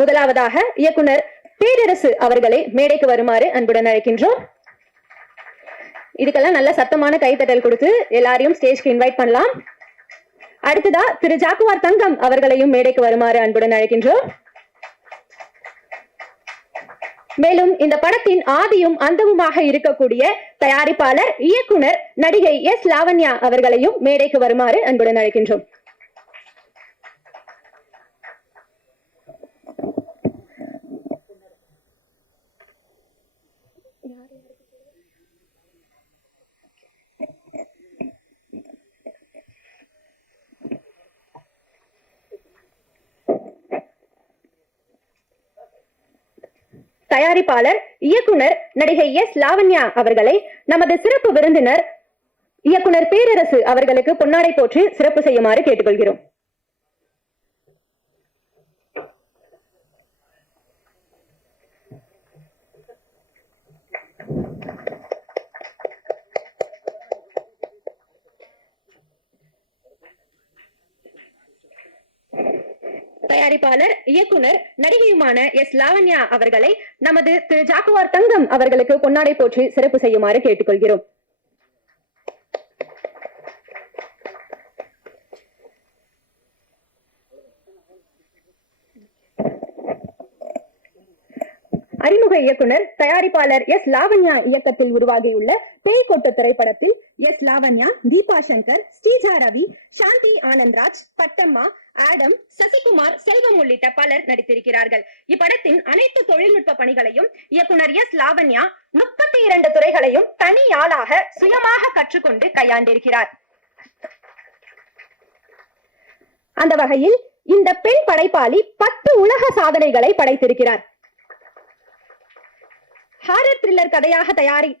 முதலாவதாக இயக்குனர் பேரரசு அவர்களை மேடைக்கு வருமாறு அன்புடன் அழைக்கின்றோம். இதுக்கெல்லாம் நல்ல சத்தமான கைத்தட்டல் கொடுத்து எல்லாரையும் ஸ்டேஜ்க்கு இன்வைட் பண்ணலாம். அடுத்ததா திரு ஜாக்குவார் தங்கம் அவர்களையும் மேடைக்கு வருமாறு அன்புடன் அழைக்கின்றோம். மேலும் இந்த படத்தின் ஆதியும் அந்தமுமாக இருக்கக்கூடிய தயாரிப்பாளர், இயக்குனர், நடிகை எஸ் லாவண்யா அவர்களையும் மேடைக்கு வருமாறு அன்புடன் அழைக்கின்றோம். தயாரிப்பாளர், இயக்குனர், நடிகை எஸ் லாவண்யா அவர்களை நமது சிறப்பு விருந்தினர் இயக்குனர் பேரரசு அவர்களுக்கு பொன்னாடை போற்றி சிறப்பு செய்யுமாறு கேட்டுக்கொள்கிறோம். தயாரிப்பாளர், இயக்குனர், நடிகையுமான எஸ் லாவண்யா அவர்களை நமது திரு ஜாக்குவார் தங்கம் அவர்களுக்கு பொன்னாடை போற்றி சிறப்பு செய்யுமாறு கேட்டுக்கொள்கிறோம். அறிமுக இயக்குனர், தயாரிப்பாளர் எஸ் லாவண்யா இயக்கத்தில் உருவாகியுள்ள பேய் கொட்டு திரைப்படத்தில் எஸ் லாவண்யா, தீபா சங்கர், ஸ்ரீஜா ரவி, சாந்தி ஆனந்த்ராஜ், பட்டம்மா, ஆடம், சசிகுமார், செல்வம் உள்ளிட்ட பலர் நடித்திருக்கிறார்கள். இப்படத்தின் அனைத்து தொழில்நுட்ப பணிகளையும் இயக்குனர் எஸ் லாவண்யா 32 துறைகளையும் தனியாளாக சுயமாக கற்றுக்கொண்டு கையாண்டிருக்கிறார். அந்த வகையில் இந்த பெண் படைப்பாளி 10 உலக சாதனைகளை படைத்திருக்கிறார். ஹாரர் த்ரில்லர் கதையாக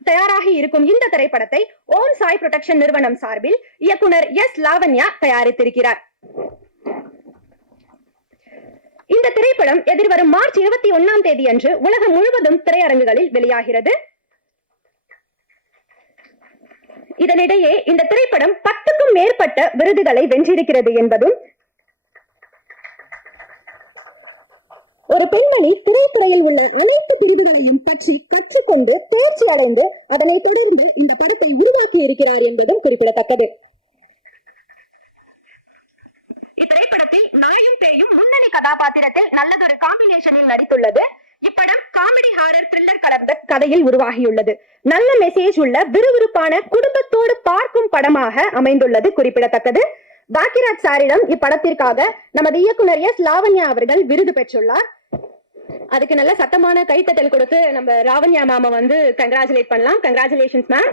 தயாராகி இருக்கும் இந்த திரைப்படத்தை ஓம் சாய் புரொடக்ஷன் நிறுவனம் சார்பில் இயக்குனர் எஸ் லாவண்யா தயாரித்திருக்கிறார். இந்த திரைப்படம் எதிர்வரும் மார்ச் 21ஆம் தேதி அன்று உலகம் முழுவதும் திரையரங்குகளில் வெளியாகிறது. இதனிடையே இந்த திரைப்படம் 10க்கும் மேற்பட்ட விருதுகளை வென்றிருக்கிறது என்பதும், ஒரு பெண்மணி திரைத்துறையில் உள்ள அனைத்து பிரிவுகளையும் பற்றி கற்றுக்கொண்டு தேர்ச்சி அடைந்து அதனை தொடர்ந்து இந்த படத்தை உருவாக்கி இருக்கிறார் என்பதும் குறிப்பிடத்தக்கது. இத்திரைப்படத்தில் நாயும் பேயும் முன்னணி கதாபாத்திரத்தில் நல்லதொரு காம்பினேஷனில் நடித்துள்ளது. இப்படம் காமெடி, ஹாரர், த்ரில்லர் கலந்த கதையில் உருவாகியுள்ளது. நல்ல மெசேஜ் உள்ள விறுவிறுப்பான குடும்பத்தோடு பார்க்கும் படமாக அமைந்துள்ளது குறிப்பிடத்தக்கது. பாக்கியராஜ் சாரிடம் இப்படத்திற்காக நமது இயக்குனர் எஸ் லாவண்யா அவர்கள் விருது பெற்றுள்ளார். அதுக்கு நல்ல சத்தமான கைத்தட்டல் கொடுத்து நம்ம லாவண்யா மேம கங்க்ராச்சுலேட் பண்ணலாம். Congratulations ma'am.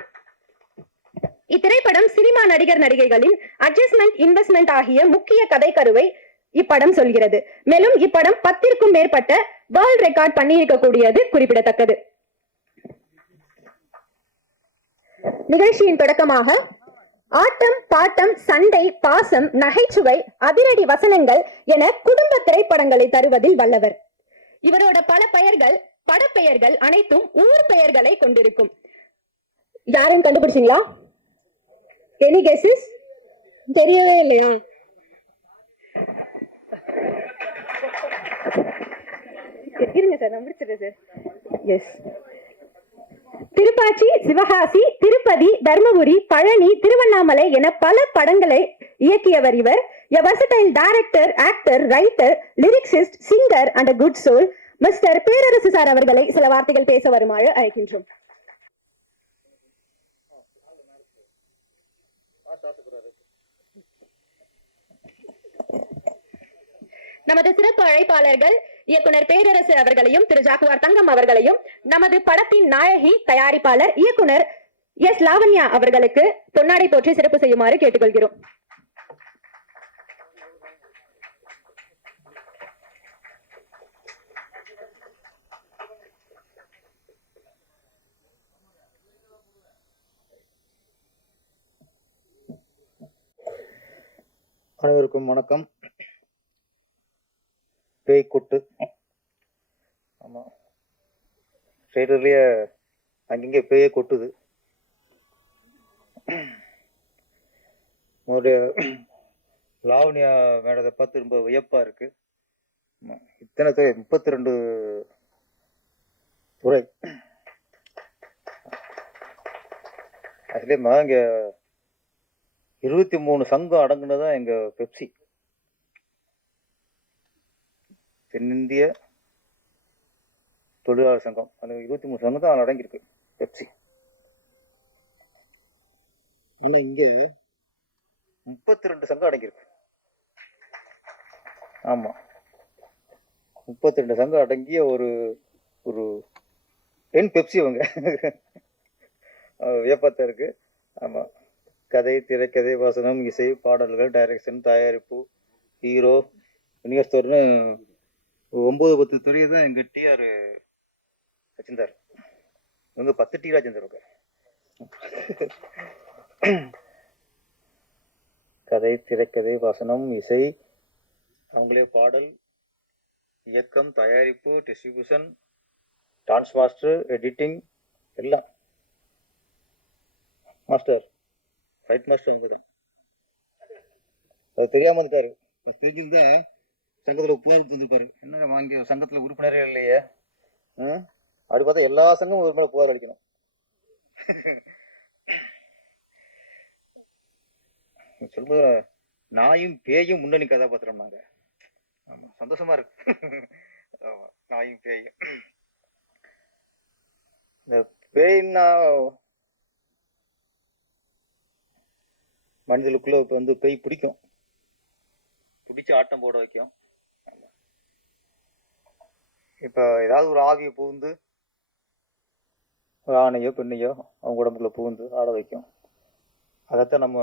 இத்திரைப்படம் சினிமா நடிகர் நடிகைகளின் அட்ஜஸ்ட்மெண்ட், இன்வெஸ்ட்மெண்ட் ஆகிய முக்கிய கதை கருவை இப்படம் சொல்கிறது. மேலும் இப்படம் 10க்கும் மேற்பட்ட வேர்ல்ட் ரெக்கார்ட் பண்ணியிருக்கக்கூடியது குறிப்பிடத்தக்கது. நிகழ்ச்சியின் தொடக்கமாக ஆட்டம், பாட்டம், சண்டை, பாசம், நகைச்சுவை, அதிரடி வசனங்கள் என குடும்ப திரைப்படங்களை தருவதில் வல்லவர். இவரோட பல பெயர்கள், படப்பெயர்கள் அனைத்தும் ஊர் பெயர்களை கொண்டிருக்கும். யாரும் கண்டுபிடிச்சீங்களா? Any guesses? தெரியவே இல்லையா? இருங்க சார், நான் முடிச்சிடுறேன் சார். எஸ். திருப்பாச்சி, சிவகாசி, திருப்பதி, தர்மபுரி, பழனி, திருவண்ணாமலை என பல படங்களை இயக்கியவர் இவர். A versatile director, actor, writer, lyricist, singer and a good soul. Mister Perarasu sir அவர்களை சில வார்த்தைகள் பேச வருமாறு அழைக்கின்றோம். நமது சிறப்பு அழைப்பாளர்கள் இயக்குனர் பேரரசு அவர்களையும் திரு ஜாக்குவார் தங்கம் அவர்களையும் நமது படத்தின் நாயகி, தயாரிப்பாளர், இயக்குனர் எஸ் லாவண்யா அவர்களுக்கு பொன்னாடை போற்றி சிறப்பு செய்யுமாறு கேட்டுக்கொள்கிறோம். அனைவருக்கும் வணக்கம். பேய் கொட்டு, ஆமாம், ட்ரெய்லர்லேயே அங்கங்கே பேயே கொட்டுது. உங்களுடைய லாவண்யா மேடத்தை பார்த்து ரொம்ப வியப்பாக இருக்குது. இத்தனை துறை 32 துறை. அதுலேயுமா இங்கே 23 சங்கம் அடங்குனதான் எங்க பெப்சி, தென்னிந்திய தொழிலாளர் சங்கம். அது 23 சங்கம் தான் அடங்கியிருக்கு பெப்சி. ஆனா இங்க 32 சங்கம் அடங்கியிருக்கு. ஆமா, 32 சங்கம் அடங்கிய ஒரு ஒரு பெண் பெப்சி அவங்க. வியப்பாத்தான் இருக்கு. ஆமா, கதை, திரைக்கதை, வசனம், இசை, பாடல்கள், டைரக்ஷன், தயாரிப்பு, ஹீரோ, விநியோகஸ்தர்னு 9-10 துறையை தான் எங்க டிஆர் வச்சிருந்தார். இவங்க 10 டி ராஜேந்தர். கதை, திரைக்கதை, வசனம், இசை, அவங்களே பாடல், இயக்கம், தயாரிப்பு, டிஸ்ட்ரிபியூஷன், டான்ஸ் மாஸ்டர், எடிட்டிங் எல்லாம். மாஸ்டர், ஃபைட் மாஸ்டர் அவங்க தான். அது தெரியாம வந்துட்டாரு. தெரிஞ்சிருந்தேன் சங்கத்தில் புகார் கொடுத்து வந்துருப்பாரு. என்ன வாங்கி சங்கத்தில் உறுப்பினரே இல்லையே, அப்படி பார்த்தா எல்லா சங்கமும் ஒரு மேலே புகார் அளிக்கணும். சொல்லும்போது நாயும் பேயும் முன்னணி கதாபாத்திரம் நாங்க. ஆமா, சந்தோஷமா இருக்கு. ஆமா, நாயும் பேயும். இந்த பேய்னா மனிதனுக்குள்ள இப்போ வந்து பேய் பிடிக்கும், பிடிச்சி ஆட்டம் போட வைக்கும். இப்போ ஏதாவது ஒரு ஆவியை புகுந்து ஒரு ஆணையோ பெண்ணையோ அவங்க உடம்புக்குள்ள புகுந்து ஆட வைக்கும். அதைத்தான் நம்ம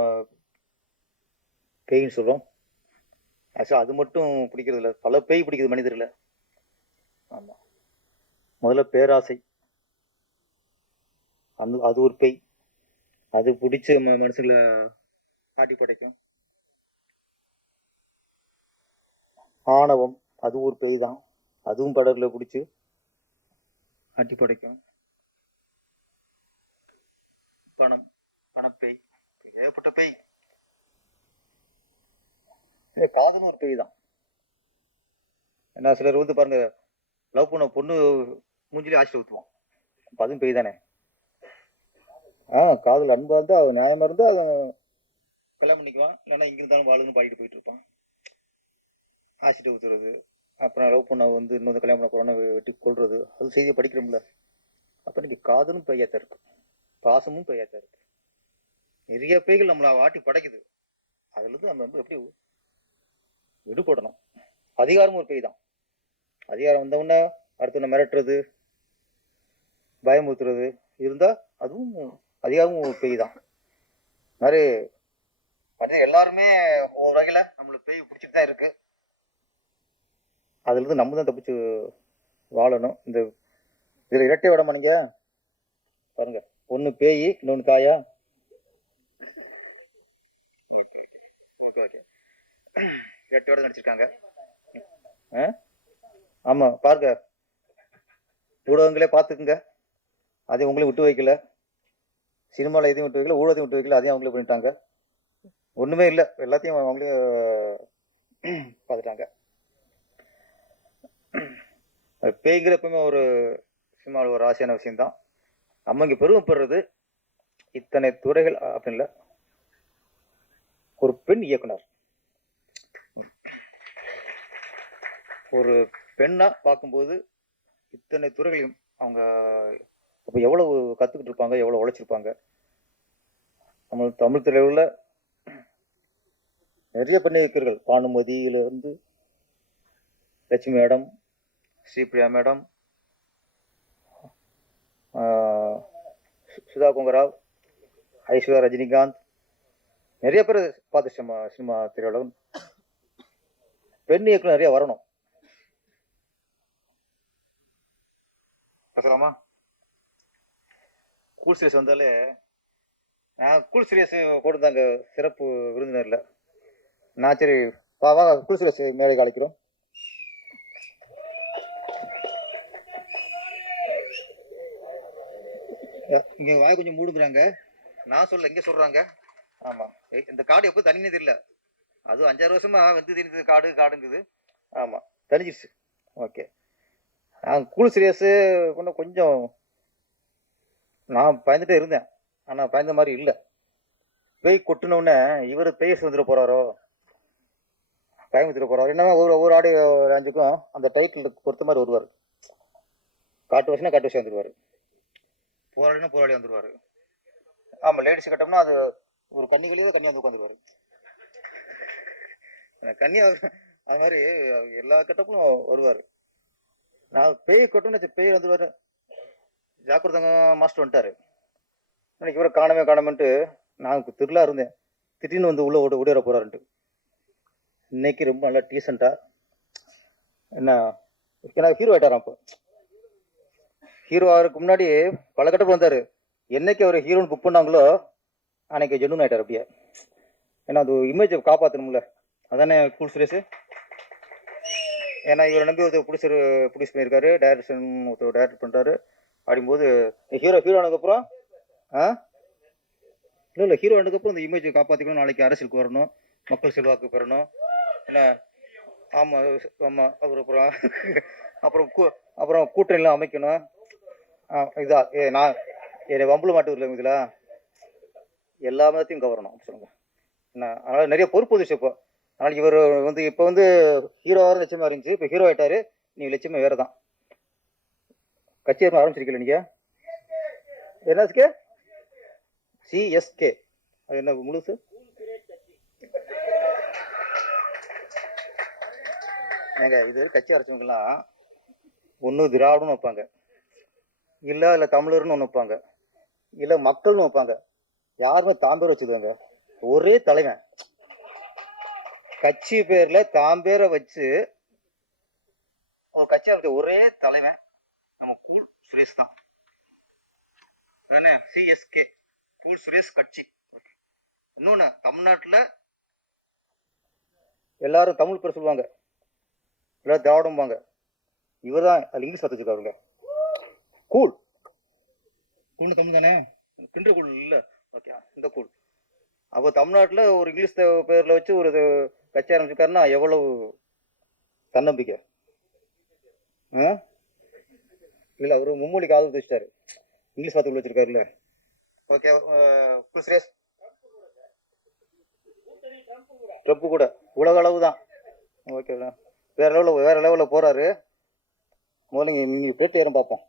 பேயின்னு சொல்கிறோம். ஆக்சுவலாக அது மட்டும் பிடிக்கிறது இல்லை, பல பேய் பிடிக்குது மனிதரில். ஆமாம், முதல்ல பேராசை, அது ஒரு பேய். அது பிடிச்சி மனுஷங்கள ஆட்டி படைக்கும். ஆணவம், அது ஒரு பேய் தான், அதுவும் படகுல பிடிச்சி ஆட்டி படைக்கும். பணம், பணப்பேய், ஏகப்பட்ட பேய். காதலும் ஒரு பேய் தான். ஏன்னா சிலர் வந்து பாருங்க, லவ் பண்ண பொண்ணு மூஞ்சிலே ஆசிட்டு ஊற்றுவான், அதுவும் பேய் தானே. காதல் அன்பா இருந்தா, அது நியாயமா இருந்தா அதை கல்யாணம் பண்ணிக்குவான். இல்லைன்னா இங்க இருந்தாலும் வாழுன்னு பாடிட்டு போயிட்டு இருப்பான், ஆசிட்டு ஊத்துறது. அப்புறம் லவ் பண்ண வந்து இன்னொரு கல்யாணம் பண்ண போறோன்னா வெட்டி கொள்றது, அது செய்தியை படிக்கிறோம்ல. அப்ப இன்னைக்கு காதலும் பெய்யாத்தான் இருக்கு, பாசமும் பெய்யாத்தான் இருக்கு. நிறைய பேய்கள் நம்மளை வாட்டி படைக்குது. அதுல இருந்து நம்ம வந்து எப்படி விடுபடணும். அதிகாரமும் ஒரு பேய் தான். அதிகாரம் வந்தவுடனே அடுத்த மிரட்டுறது, பயமுறுத்துறது இருந்தா அதுவும் அதிகாரமும் ஒரு பேய் தான். மாதிரி எல்லாருமே ஒரு வகையில நம்மளுக்கு பேய் பிடிச்சிட்டு தான் இருக்கு. அதுல இருந்து நம்ம தான் தப்பிச்சு வாழணும். இந்த இதுல இரட்டை விடமா நீங்க பாருங்க, ஒண்ணு பேய் இன்னொன்னு காயா. இரட்டையோட நடிச்சிருக்காங்க. ஆமா, பாருங்க, ஊடகங்களே பாத்துக்குங்க. அதையும் உங்களையும் விட்டு வைக்கல, சினிமால எதையும் விட்டு வைக்கல, ஊடகத்தையும் விட்டு வைக்கல, அதையும் அவங்களே பண்ணிட்டாங்க. ஒண்ணுமே இல்லை, எல்லாத்தையும் அவங்களே பார்த்துட்டாங்க. பேய்ங்கிற எப்பவுமே ஒரு சினிமாவில் ஒரு ஆசையான விஷயம்தான். நம்ம இங்க பெருமைப்படுறது இத்தனை துறைகள் அப்படின்னு இல்லை, ஒரு பெண் இயக்குனர். ஒரு பெண்ணா பார்க்கும்போது இத்தனை துறைகளையும் அவங்க அப்ப எவ்வளவு கத்துக்கிட்டு இருப்பாங்க, எவ்வளவு உழைச்சிருப்பாங்க. நம்ம தமிழ் திரையுள்ள நிறைய பெண் இயக்குனர்கள், பானுமதியில இருந்து லட்சுமி மேடம், ஸ்ரீபிரியா மேடம், சுதா கொங்கராவ், ஐஸ்வர்யா, ரஜினிகாந்த், நிறைய பேர் பார்த்து சினிமா திரையுலகம். பெண் இயக்குனர் நிறைய வரணும். பேசலாமா? கூல் சீரியஸ் வந்தாலே கூல் சீரியஸ் போட்டுருந்தாங்க சிறப்பு விருந்தினர்ல. நான் சரி வா கூல் சீரியஸ் மேடைக்கு அழைக்கிறோம். இங்க வாய் கொஞ்சம் மூடுங்கிறாங்க, நான் சொல்ல இங்க சொல்றாங்க. ஆமா, இந்த காடு எப்போ தனினது இல்லை, அது 5-6 வருஷமா வந்து தெரிஞ்சது காடு காடுங்குது. ஆமா, தனிஞ்சிருச்சு. ஓகே. நான் கூல் சீரியஸு கொஞ்சம் நான் பயந்துட்டே இருந்தேன். ஆனால் பயந்த மாதிரி இல்லை. பேய் கொட்டினோடனே இவர் பேய் வந்துட போகிறாரோ, பயமுத்திர போகிறாரோ. என்னன்னா ஒவ்வொரு ஆடியோ ரேஞ்சுக்கும் அந்த டைட்டிலுக்கு பொறுத்த மாதிரி வருவார். காட்டு வருஷம்னா காட்டு வருஷம் வந்துடுவார், போராடினா போராடி வந்துடுவார். ஆமாம், லேடிஸ் கட்டோம்னா அது ஒரு கன்னிகளில் கன்னி வந்து உட்காந்துருவார். கன்னி அது மாதிரி எல்லா கட்டப்பும் வருவார். நான் பேய் கொட்டோன்னு பேய் வந்துடுவார். ஜாக்கிரதங்க மாஸ்டர் வந்துட்டாரு. இன்னைக்கு இவரை காணாமன்ட்டு நான் திருளா இருந்தேன். திடீர்னு வந்து உள்ள ஓடிட போறாருன்ட்டு. இன்னைக்கு ரொம்ப நல்லா டீசெண்டா என்ன ஏன்னா ஹீரோ ஆயிட்டாராம். இப்போ ஹீரோ ஆகிறதுக்கு முன்னாடி பல கட்டப்பு வந்தாரு. என்னைக்கு அவர் ஹீரோன்னு புக் பண்ணாங்களோ அன்னைக்கு ஜெனூன் ஆயிட்டார் அப்படியே. ஏன்னா அது இமேஜை காப்பாற்றணும்ல, அதானே கூல் சுரேஷ். ஏன்னா இவரை நம்பி ஒருத்தர் ப்ரொடியூஸ் பண்ணியிருக்காரு, டைரக்ஷன் ஒருத்தர் டைரக்ட் பண்ணுறாரு. அப்படிங்கும்போது ஹீரோ ஆனதுக்கப்புறம் இல்லை ஹீரோ ஆனதுக்கப்புறம் இந்த இமேஜை காப்பாற்றிக்கணும். நாளைக்கு அரசியலுக்கு வரணும், மக்கள் செல்வாக்கு பெறணும். என்ன ஆமாம் ஆமாம். அப்புறம் கூட்டணிலாம் அமைக்கணும். இதா நான் என்னை வம்புல மாட்டு வரல இதில் எல்லா மதத்தையும் கவரணும் சொல்லுங்க. என்ன அதனால் நிறைய பொறுப்பு வந்துச்சு இப்போ. அதனால் இவர் வந்து இப்போ வந்து ஹீரோவாக லட்சியமாக இருந்துச்சு. இப்போ ஹீரோ ஆகிட்டாரு. நீங்கள் லட்சியமாக வேறு தான். கட்சி ஆரம்பிச்சிருக்கீங்களா நீங்கள்? என்னச்சுக்கே? சிஎஸ்கே. அது என்ன முழுசு? ஏங்க இது கட்சி ஆரம்பிச்சவங்கலாம் ஒன்று திராவிடம்னு வைப்பாங்க, இல்லை இல்லை தமிழர்னு ஒன்று வைப்பாங்க, இல்லை மக்கள்னு வைப்பாங்க. யாருமே தாம்பேர் வச்சுருவாங்க. ஒரே தலைவன் கட்சி பேர்ல தாம்பேரை வச்சு ஒரு கட்சி ஆரம்பிச்ச ஒரே தலைவன் நம்ம கூல் சுரேஷ் தான். சிஎஸ்கே கூல் சுரேஷ் கட்சி. இன்னொன்று தமிழ்நாட்டில் எல்லாரும் தமிழ் பேர் சொல்லுவாங்க, எல்லாரும் திராவிடம்பாங்க. இவர் தான் அது இங்கிலீஷ் பார்த்து வச்சுக்காருங்க. கூல் கூல்னு தமிழ் தானே, கிண்டர் கூல் இல்லை. ஓகே, இந்த கூல். அப்போ தமிழ்நாட்டில் ஒரு இங்கிலீஷ் பேரில் வச்சு ஒரு கட்சி ஆரம்பிச்சிருக்காருன்னா எவ்வளவு தன்னம்பிக்கை. இல்லை அவர் மும்மொழிக்கு ஆதரவு வச்சுட்டாரு, இங்கிலீஷ் பார்த்து வச்சிருக்காருல்ல. ஓகே, சுரேஷ் ட்ரம்ப் கூட உலக அளவு தான். ஓகே, வேற லெவலில் போறாரு. முதல்ல நீங்கள் பேட்டு ஏறும் பார்ப்போம்.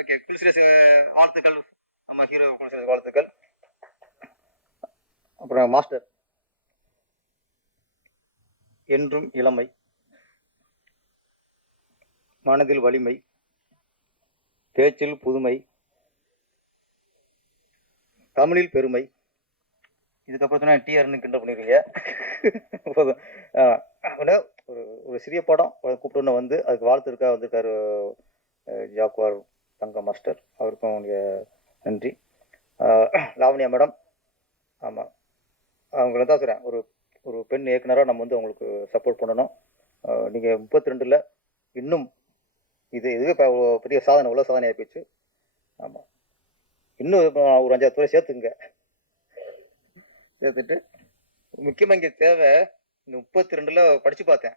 ஓகே, குல்சுரேஷ் வாழ்த்துக்கள். நம்ம ஹீரோ குல்சுரேஷ் வாழ்த்துக்கள். அப்புறம் மாஸ்டர் என்றும் இளமை, மனதில் வலிமை, பேச்சில் புதுமை, தமிழில் பெருமை. இதுக்கப்புறம் டிஆர்னு கிண்டல் பண்ணிடுவீங்க. போதும். ஒரு சிறிய படம் கூப்பிட்டு வந்து அதுக்கு வாழ்த்துருக்கா வந்திருக்காரு ஜாக்குவார் தங்க மாஸ்டர். அவருக்கும் நன்றி. லாவண்யா மேடம், ஆமாம் அவங்கள தான் சொல்கிறேன். ஒரு பெண் இயக்குனராக நம்ம வந்து அவங்களுக்கு சப்போர்ட் பண்ணணும். நீங்கள் 32 இன்னும் இதுவே பெரிய சாதனை, உலக சாதனை ஆகிப்போச்சு. ஆமாம், இன்னும் ஒரு 5 துறை சேர்த்துட்டு முக்கியமாக இங்கே தேவை. இந்த 32 படித்து பார்த்தேன்.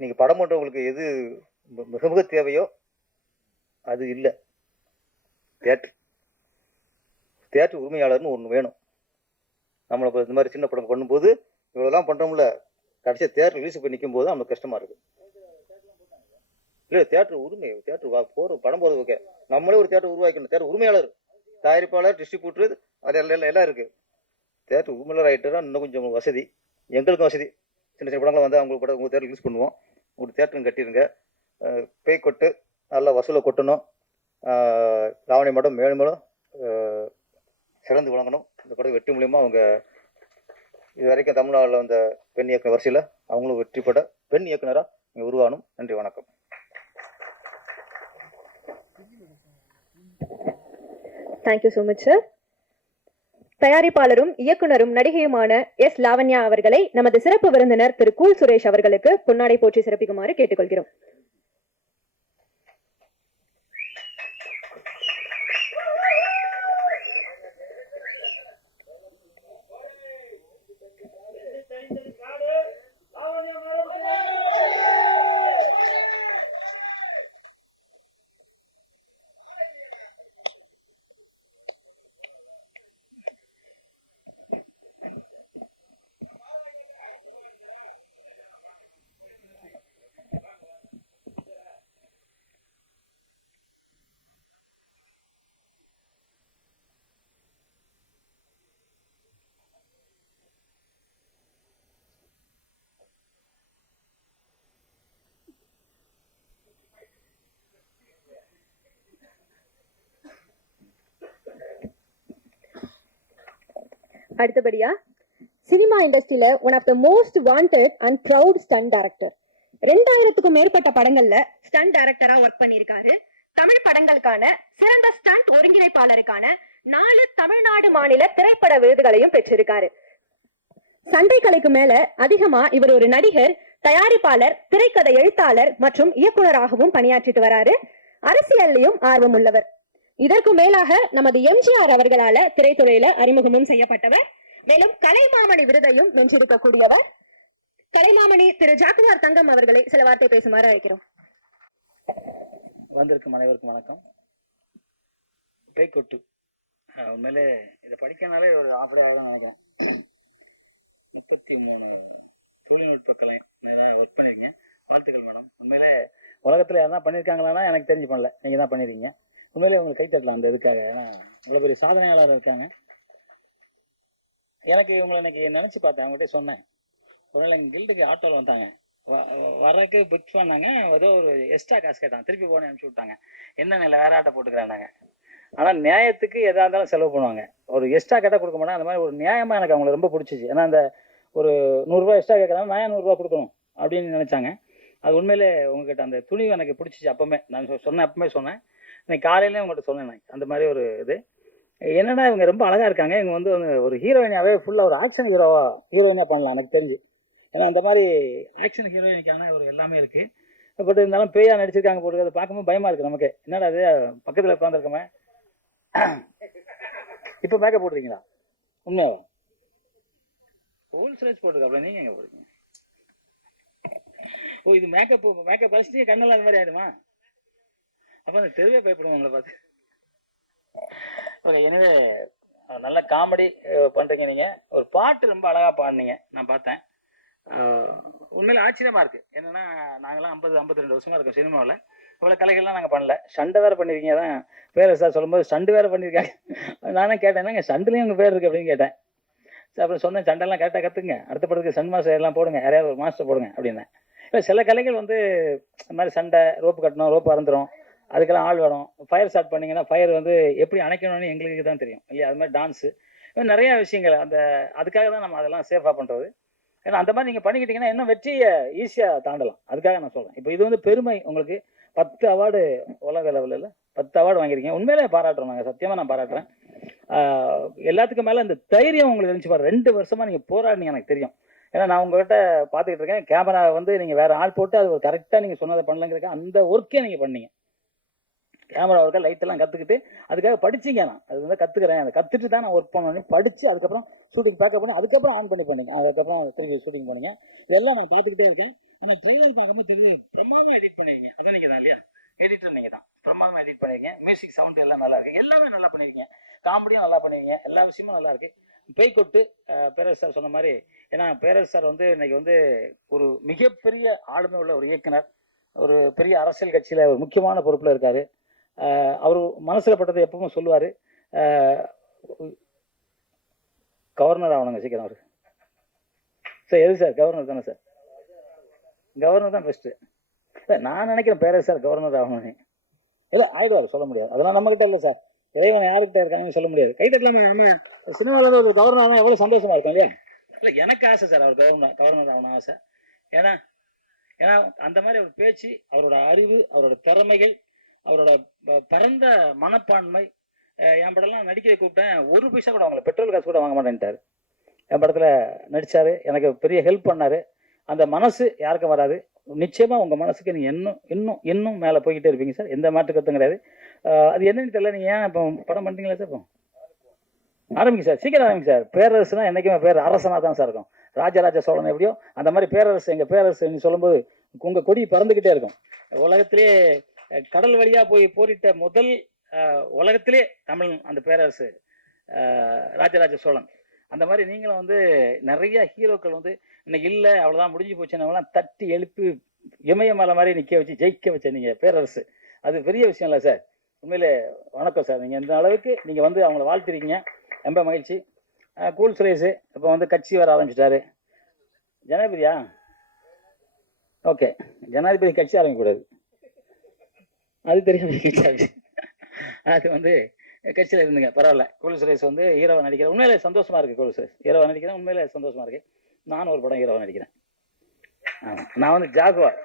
நீங்கள் படம் பண்ணுறவங்களுக்கு எது மிக மிக தேவையோ அது இல்லை. தியேட்டர் உரிமையாளர்னு ஒன்று வேணும். நம்மளை இந்த மாதிரி சின்ன படம் பண்ணும்போது இவ்வளோதான் பண்ணுறோம்ல, கடைசியாக தியேட்டர் ரிலீஸ் பண்ணி நிற்கும் போது நம்மளுக்கு கஷ்டமாக இருக்குது. இல்லை தியேட்டர் உரிமை, தியேட்டர் போகிற படம் போகிறது ஓகே, நம்மளே ஒரு தியேட்டர் உருவாக்கணும். தியேட்டர் உரிமையாளர், தயாரிப்பாளர், டிஸ்ட்ரிபியூட்டர், அது எல்லாம் இருக்குது. தியேட்டர் உரிமையாளர் ஆகிட்டுனா இன்னும் கொஞ்சம் வசதி, எங்களுக்கும் வசதி. சின்ன சின்ன படங்களை வந்து அவங்களுக்கு கூட உங்கள் தியேட்டர் ரிலீஸ் பண்ணுவோம். ஒரு தியேட்டரும் கட்டிடுங்க. பேய் கொட்டு நல்லா வசூலை கொட்டணும். லாவணி மேடம் மேலும் மேலும் சிறந்து வழங்கணும். இந்த படம் வெற்றி மூலியமாக அவங்க இது வரைக்கும் தமிழ்நாட்டில் வந்த பெண் இயக்குனர் வரிசையில் அவங்களும் வெற்றி பெற பெண் இயக்குனராக இங்கே உருவாகணும். நன்றி, வணக்கம். Thank you so much sir. தயாரிப்பாளரும் இயக்குனரும் நடிகையுமான எஸ் லாவண்யா அவர்களை நமது சிறப்பு விருந்தினர் திரு கூல் சுரேஷ் அவர்களுக்கு பொன்னாடை போற்றி சிறப்பிக்குமாறு கேட்டுக்கொள்கிறோம். அடுத்தபடியா சினிமா இண்டஸ்ட்ரியில one of the most wanted and proud stunt director. 2000க்கும் மேற்பட்ட படங்கள்ல ஸ்டண்ட் டைரக்டரா ஒர்க் பண்ணியிருக்காரு. தமிழ் படங்களுக்கான சிறந்த ஸ்டண்ட் ஒருங்கிணைப்பாளருக்கான 4 தமிழ்நாடு மாநில திரைப்பட விருதுகளையும் பெற்றிருக்காரு. சண்டை கலைக்கு மேல அதிகமா இவர் ஒரு நடிகர், தயாரிப்பாளர், திரைக்கதை எழுத்தாளர் மற்றும் இயக்குனராகவும் பணியாற்றிட்டு வராரு. அரசியல்லையும் ஆர்வம் உள்ளவர். இதற்கு மேலாக நமது எம்ஜிஆர் அவர்களால திரைத்துறையில அறிமுகமும் செய்யப்பட்டவர். மேலும் கலைமாமணி விருதையும் வென்றிருக்கக்கூடியவர். கலைமாமணி திரு ஜாக்குவார் தங்கம் அவர்களை சில வார்த்தை பேசுமாறு அழைக்கிறோம். வந்திருக்கும் அனைவருக்கும் வணக்கம். பேய்கொட்டு உண்மையிலே இதை படிக்கனாலே ஒரு ஆஃப் டே தான் நினைக்கிறேன். 33 தொழில்நுட்ப கலை தான் ஒர்க் பண்ணியிருக்கீங்க. வாழ்த்துக்கள் மேடம். உண்மையிலே உலகத்தில் யாரும் பண்ணியிருக்காங்களான்னா எனக்கு தெரிஞ்சு பண்ணல, நீங்கள் தான் பண்ணியிருக்கீங்க. உண்மையிலே உங்களுக்கு கை தட்டலாம் அந்த இதுக்காக. ஏன்னா இவ்வளோ பெரிய சாதனையாளர் இருக்காங்க. எனக்கு இவங்களை இன்னைக்கு நினச்சி பார்த்தேன், அவங்ககிட்ட சொன்னேன். ஒரு நாள் எங்கள் கில்டுக்கு ஆட்டோவில் வந்தாங்க. வரக்கு புக் பண்ணாங்க. ஏதோ ஒரு எக்ஸ்ட்ரா காசு கேட்டாங்க. திருப்பி போன அனுப்பிச்சி விட்டாங்க. என்ன இல்லை வேற ஆட்டோ போட்டுக்கிறாங்க. ஆனால் நியாயத்துக்கு எதாக இருந்தாலும் செலவு பண்ணுவாங்க. ஒரு எக்ஸ்ட்ரா கேட்டால் கொடுக்க மாட்டாங்க. அந்த மாதிரி ஒரு நியாயமாக எனக்கு அவங்களை ரொம்ப பிடிச்சிச்சு. ஏன்னா அந்த ஒரு 100 ரூபா எக்ஸ்ட்ரா கேட்குறாங்க, நான் 100 ரூபா கொடுக்கணும் அப்படின்னு நினச்சாங்க. அது உண்மையிலே உங்ககிட்ட அந்த துணிவு எனக்கு பிடிச்சிச்சு. அப்போமே நான் சொன்னேன், அப்பவுமே சொன்னேன். இன்னைக்கு காலையிலே உங்கள்கிட்ட சொன்னேன். நான் அந்த மாதிரி ஒரு இது என்னன்னா இவங்க ரொம்ப அழகாக இருக்காங்க. இவங்க வந்து ஒரு ஹீரோயினாவே ஃபுல்லாக ஒரு ஆக்ஷன் ஹீரோயினாக பண்ணலாம் எனக்கு தெரிஞ்சு. ஏன்னா அந்த மாதிரி ஆக்ஷன் ஹீரோயினுக்கான ஒரு எல்லாமே இருக்குது. பட் இருந்தாலும் பேயா நடிச்சிருக்காங்க போட்டு அதை பார்க்கும்போது பயமாக இருக்குது நமக்கு. என்னடா அது பக்கத்தில் உட்காந்துருக்கோமே. இப்போ மேக்கப் போட்டுருக்கீங்களா? உண்மையாவா? ஹோல் ஸ்ட்ரெச் போட்டிருக்காப்ல, நீங்கள் எங்கே போடுறீங்க? ஓ இது மேக்கப் கழிச்சிட்டு கண்ணெல்லாம் அந்த மாதிரி ஆகிடுமா? அப்போ அந்த தெருவே பயப்படுவோம் உங்களை பார்த்து. ஓகே, எனவே நல்ல காமெடி பண்ணுறீங்க. நீங்கள் ஒரு பாட்டு ரொம்ப அழகாக பாடினீங்க, நான் பார்த்தேன். உண்மையில ஆச்சரியமாக இருக்குது. என்னென்னா நாங்களாம் 52 வருஷமாக இருக்கோம் சினிமாவில். இவ்வளோ கலைகள்லாம் நாங்கள் பண்ணல. சண்டை வேறு பண்ணியிருக்கீங்க. தான் பேர் சார் சொல்லும்போது சண்டு வேறு பண்ணியிருக்காங்க. நானே கேட்டேன், என்னங்க சண்டுலேயும் உங்கள் பேர் இருக்குது அப்படின்னு கேட்டேன். சார் அப்புறம் சொன்னேன், சண்டெல்லாம் கரெக்டாக கற்றுங்க, அடுத்த படத்துக்கு சன் மாஸ்டர் எல்லாம் போடுங்க, யாரையாவது ஒரு மாஸ்டர் போடுங்க அப்படின்னேன். இல்லை சில கலைகள் வந்து இந்த மாதிரி சண்டை, ரோப்பு கட்டணும், ரோப்பு அறந்துடும், அதுக்கெல்லாம் ஆள் வேணும். ஃபயர் ஸ்டார்ட் பண்ணிங்கன்னா ஃபயர் வந்து எப்படி அணைக்கணும்னு எங்களுக்கு தான் தெரியும் இல்லையா? அது மாதிரி டான்ஸு, நிறையா விஷயங்கள் அதுக்காக தான் நம்ம அதெல்லாம் சேஃபாக பண்ணுறது. ஏன்னா அந்த மாதிரி நீங்கள் பண்ணிக்கிட்டீங்கன்னா இன்னும் வெற்றியை ஈஸியாக தாண்டலாம். அதுக்காக நான் சொல்கிறேன். இப்போ இது வந்து பெருமை. உங்களுக்கு 10 அவார்டு உலக லெவலில் 10 அவார்டு வாங்கியிருக்கீங்க. உண்மையிலே பாராட்டுறோம் நாங்கள், சத்தியமாக நான் பாராட்டுறேன். எல்லாத்துக்கும் மேலே இந்த தைரியம் உங்களுக்கு இருந்துச்சு பாரு. 2 வருஷமாக நீங்கள் போராடினீங்க எனக்கு தெரியும். ஏன்னா நான் உங்கள்கிட்ட பார்த்துக்கிட்டு இருக்கேன். கேமரா வந்து நீங்கள் வேறு ஆள் போட்டு அது ஒரு கரெக்டாக நீங்கள் சொன்னதை பண்ணலங்கிறக்க அந்த ஒர்க்கே நீங்கள் பண்ணீங்க. கேமரா ஒர்க்கை லைட்டெல்லாம் கற்றுக்கிட்டு அதுக்காக படிச்சிங்க. நான் அது வந்து கற்றுக்கிறேன், அதை கற்றுட்டு தான் நான் ஒர்க் பண்ணணும் படித்து அதுக்கப்புறம் ஷூட்டிங் பேக்கப் பண்ணி அதுக்கப்புறம் ஆன் பண்ணி பண்ணிங்க. அதுக்கப்புறம் திரும்பி ஷூட்டிங் பண்ணிங்க. இதெல்லாம் நான் பார்த்துக்கிட்டே இருக்கேன். அந்த ட்ரெய்லர் பார்க்கும்போது தெரியுது பிரமாதமாக எடிட் பண்ணிருக்கீங்க. அதான் நீங்கள் தான் இல்லையா? எடிட்டர் நீங்கள் தான். பிரமாதமாக எடிட் பண்ணிருக்கீங்க. மியூசிக் சவுண்ட் எல்லாம் நல்லா இருக்கு. எல்லாமே நல்லா பண்ணியிருக்கீங்க. காமெடியும் நல்லா பண்ணிருக்கீங்க. எல்லா விஷயமும் நல்லா இருக்கு. பேய்கொட்டு பேரரசு சார் சொன்ன மாதிரி, ஏன்னா பேரரசு சார் வந்து இன்னைக்கு வந்து ஒரு மிகப்பெரிய ஆளுமை உள்ள ஒரு இயக்குனர், ஒரு பெரிய அரசியல் கட்சியில் ஒரு முக்கியமான பொறுப்பில் இருக்காரு. அவர் மனசில் பட்டதை எப்பவும் சொல்லுவார். கவர்னர் ஆகணுங்க சீக்கிரம் அவர். சார் எது சார்? கவர்னர் தானே சார்? கவர்னர் தான் பெஸ்ட்டு. நான் நினைக்கிறேன் பேரரசு சார் கவர்னர் ஆகணும்னு. இல்லை ஆயிடுவார், சொல்ல முடியாது. அதெல்லாம் நம்மகிட்ட இல்லை சார். இறைவன் யாருக்கிட்ட இருக்காங்கன்னு சொல்ல முடியாது. கைத்தட்டலாமா? நம்ம சினிமாவில் ஒரு கவர்னர் ஆனால் எவ்வளோ சந்தோஷமா இருக்கும் இல்லையா? இல்லை எனக்கு ஆசை சார், அவர் கவர்னர் ஆகணும் ஆசை. ஏன்னா அந்த மாதிரி அவர் பேச்சு, அவரோட அறிவு, அவரோட திறமைகள், அவரோட பரந்த மனப்பான்மை. என் படம்லாம் நடிக்க கூப்பிட்டேன், 1 பைசா கூட அவங்கள பெட்ரோல் காசு கூட வாங்க மாட்டேன்ட்டார். என் படத்தில் நடித்தார், எனக்கு பெரிய ஹெல்ப் பண்ணார். அந்த மனசு யாருக்கும் வராது. நிச்சயமாக உங்கள் மனசுக்கு நீங்கள் இன்னும் இன்னும் மேலே போய்கிட்டே இருப்பீங்க சார். எந்த மாற்று கருத்தும் கிடையாது. அது என்னன்னு தெரியல. நீங்கள் ஏன் இப்போ படம் பண்ணிட்டீங்களா சார்? இப்போ ஆரம்பிங்க சார், சீக்கிரம் ஆரம்பிங்க சார். பேரரசுனா என்றைக்குமே பேர் அரசனாக தான் சார் இருக்கும். ராஜராஜ சோழன் எப்படியோ அந்த மாதிரி பேரரசு, எங்கள் பேரரசு நீ சொல்லும்போது உங்கள் கொடி பறந்துக்கிட்டே இருக்கும். உலகத்திலே கடல் வழியாக போய் போரிட்ட முதல் உலகத்திலே தமிழ் அந்த பேரரசு ராஜராஜ சோழன். அந்த மாதிரி நீங்களும் வந்து நிறைய ஹீரோக்கள் வந்து இன்னைக்கு இல்லை அவ்வளோதான் முடிஞ்சு போச்சுன்னவங்களாம் தட்டி எழுப்பி இமயமலை மாதிரி நிற்க வச்சு ஜெயிக்க வச்ச நீங்கள் பேரரசு. அது பெரிய விஷயம் இல்லை சார். உண்மையிலே வணக்கம் சார். நீங்கள் இந்த அளவுக்கு நீங்கள் வந்து அவங்கள வாழ்த்திருக்கீங்க, ரொம்ப மகிழ்ச்சி. கூல் சுரேஷ் இப்போ வந்து கட்சி வர ஆரம்பிச்சிட்டாரு. ஜனாதிபதியா? ஓகே, ஜனாதிபதி கட்சி ஆரம்பிக்கக்கூடாது, அது தெரியும். அது வந்து கட்சியில் இருந்துங்க, பரவாயில்ல. கூலி சுரேஷ் வந்து ஹீரோவை நடிக்கிறேன், உண்மையிலே சந்தோஷமா இருக்கு. கூலி சுரேஷ் ஹீரோவை நடிக்கிறேன், உண்மையிலே சந்தோஷமா இருக்கு. நானும் ஒரு படம் ஹீரோவை நடிக்கிறேன். நான் வந்து ஜாகுவார்,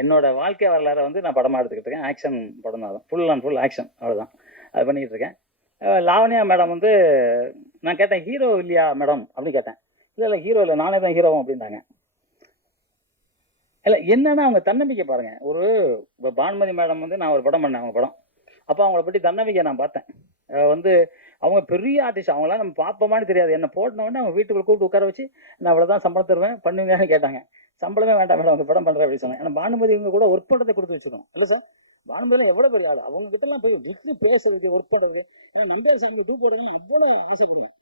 என்னோட வாழ்க்கை வரலாறு வந்து நான் படமாக எடுத்துக்கிட்டு இருக்கேன். ஆக்ஷன் படம் தான், ஃபுல் அண்ட் ஃபுல் ஆக்ஷன், அவ்வளோதான் அது பண்ணிக்கிட்டு இருக்கேன். லாவண்யா மேடம் வந்து நான் கேட்டேன், ஹீரோ இல்லையா மேடம் அப்படின்னு கேட்டேன். இல்லை ஹீரோ இல்லை, நானே தான் ஹீரோவும் அப்படின்றாங்க. இல்லை என்னன்னா அவங்க தன்னம்பிக்கை பாருங்க. ஒரு இப்போ பானுமதி மேடம் வந்து நான் ஒரு படம் பண்ணேன், அவங்க படம். அப்போ அவங்கள பற்றி தன்னம்பிக்கை நான் பார்த்தேன். வந்து அவங்க பெரிய ஆர்டிஸ்ட், அவங்களாம் நம்ம பார்ப்போமான்னு தெரியாது. என்னை போட்டோன்னே அவங்க வீட்டுக்குள்ள கூப்பிட்டு உட்கார வச்சு நான் அவ்வளோதான் சம்பளம் தருவேன் பண்ணுவீங்கன்னு கேட்டாங்க. சம்பளமே வேண்டாம் மேடம், அவங்க படம் பண்ணுறேன் அப்படின்னு சொன்னேன். ஏன்னா பானுமதி இவங்க கூட ஒர்க் பண்ணுறதை கொடுத்து வச்சுக்கணும். இல்லை சார், பானுமதிலாம் எவ்வளோ பெரிய ஆள், அவங்க கிட்டலாம் போய் டிஸ்னி பேசுறதுக்கு ஒர்க் பண்ணுறதுக்கு. ஏன்னா நம்பியார் சாமிக்கு டூ போடுறதுன்னு அவ்வளோ ஆசைப்படுவேன்.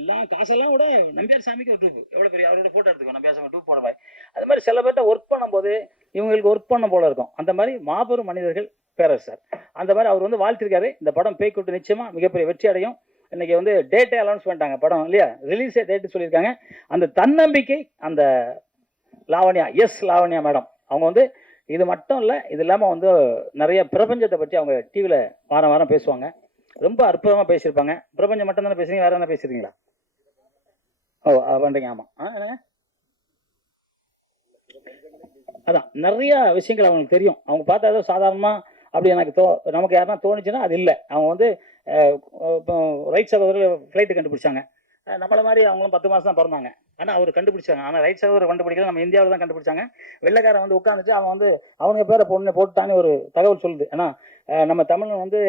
எல்லாம் காசெல்லாம் விட நம்பியார் சாமிக்கு ஒரு டூப் எவ்வளோ பெரிய அவரோட போட்டோ எடுத்துக்கோ, நம்பியார் சாமி டூப் போட மாதிரி. அது மாதிரி சில பேர்ட்ட ஒர்க் பண்ணும்போது இவங்களுக்கு ஒர்க் பண்ண போல இருக்கும். அந்த மாதிரி மாபெரும் மனிதர்கள் பேரரசர். அந்த மாதிரி அவர் வந்து வாழ்த்திருக்காரு. இந்த படம் பேய்க்குட்டு நிச்சயமா மிகப்பெரிய வெற்றி அடையும். இன்னைக்கு வந்து டேட்டே அனௌன்ஸ் பண்ணிட்டாங்க, படம் இல்லையா, ரிலீஸ் டேட்டு சொல்லியிருக்காங்க. அந்த தன்னம்பிக்கை அந்த லாவண்யா, எஸ் லாவண்யா மேடம் அவங்க வந்து இது மட்டும் இல்லை, இது இல்லாமல் வந்து நிறைய பிரபஞ்சத்தை பற்றி அவங்க டிவியில் வாரம் வாரம் பேசுவாங்க. ரொம்ப அற்புதமாக பேசியிருப்பாங்க. பிரபஞ்சம் மட்டும் தானே பேசுறீங்க, வேற என்ன பேசுறீங்களா? ஓ பண்ணுறீங்க, ஆமாம். அதான் நிறைய விஷயங்கள் அவங்களுக்கு தெரியும். அவங்க பார்த்தா ஏதோ சாதாரணமாக அப்படி நமக்கு யாருன்னா தோணுச்சுன்னா அது இல்லை. அவங்க வந்து இப்போ ரைட் சகோதரர் ஃப்ளைட்டு கண்டுபிடிச்சாங்க. நம்மளை மாதிரி அவங்களும் 10 மாதம் தான் பிறந்தாங்க. ஆனால் அவர் கண்டுபிடிச்சாங்க. ஆனால் ரைட் சகோதரர் கண்டுபிடிக்கிறது நம்ம இந்தியாவில் தான் கண்டுபிடிச்சாங்க. வெள்ளைக்காரன் வந்து உட்காந்துட்டு அவன் வந்து அவங்க பேரை போட்டுட்டான்னு ஒரு தகவல் சொல்லுது. ஏன்னா நம்ம தமிழன் வந்து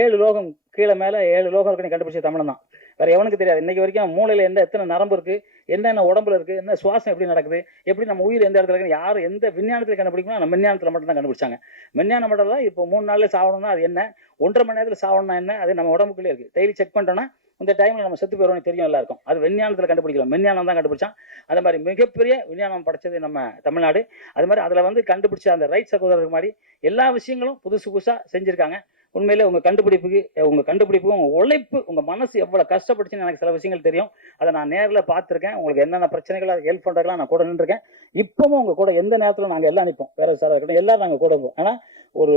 7 லோகம் கீழே மேலே 7 லோகம் இருக்குன்னு கண்டுபிடிச்ச தமிழன் தான். வேற எவனுக்கு தெரியாது. இன்னைக்கு வரைக்கும் மூளையில் எத்தனை நரம்பு இருக்கு, என்னென்ன உடம்புல இருக்கு, என்ன சுவாசம் எப்படி நடக்குது, எப்படி நம்ம உயிர் எந்த இடத்துல இருக்கு, யாரும் எந்த விஞ்ஞானத்தில் கண்டுபிடிக்கணும், நம்ம விஞ்ஞானத்தில் மட்டும் தான் கண்டுபிடிச்சாங்க. விஞ்ஞான மட்டும் தான். இப்போ 3 நாள்ல சாவணும்னா அது என்ன, 1.5 மணி நேரத்தில் சாவணும்னா என்ன, அது நம்ம உடம்புக்குள்ளே இருக்கு. டெய்லி செக் பண்ணிட்டோம்னா இந்த டைம்ல நம்ம செத்து போயிடுவோம்னு தெரியும் எல்லாருக்கும். அது விஞ்ஞானத்தில் கண்டுபிடிக்கலாம், விஞ்ஞானம் தான் கண்டுபிடிச்சான். அந்த மாதிரி மிகப்பெரிய விஞ்ஞானம் படைச்சது நம்ம தமிழ்நாடு. அது மாதிரி அதில் வந்து கண்டுபிடிச்ச அந்த ரைட் சகோதரருக்கு மாதிரி எல்லா விஷயங்களும் புதுசாக செஞ்சுருக்காங்க. உண்மையிலே உங்கள் கண்டுபிடிப்புக்கு உங்கள் உழைப்பு, உங்கள் மனசு எவ்வளோ கஷ்டப்பட்டுச்சுன்னு எனக்கு சில விஷயங்கள் தெரியும். அதை நான் நேரில் பார்த்துருக்கேன். உங்களுக்கு என்னென்ன பிரச்சனைகளை ஹெல்ப் பண்ணுறதுலாம் நான் கூட நின்றுருக்கேன். இப்பவும் உங்கள் கூட எந்த நேரத்தில் நாங்கள் எல்லாம் நிற்போம். வேற சார் இருக்கட்டும், எல்லாரும் நாங்கள் கூட இருப்போம். ஆனால் ஒரு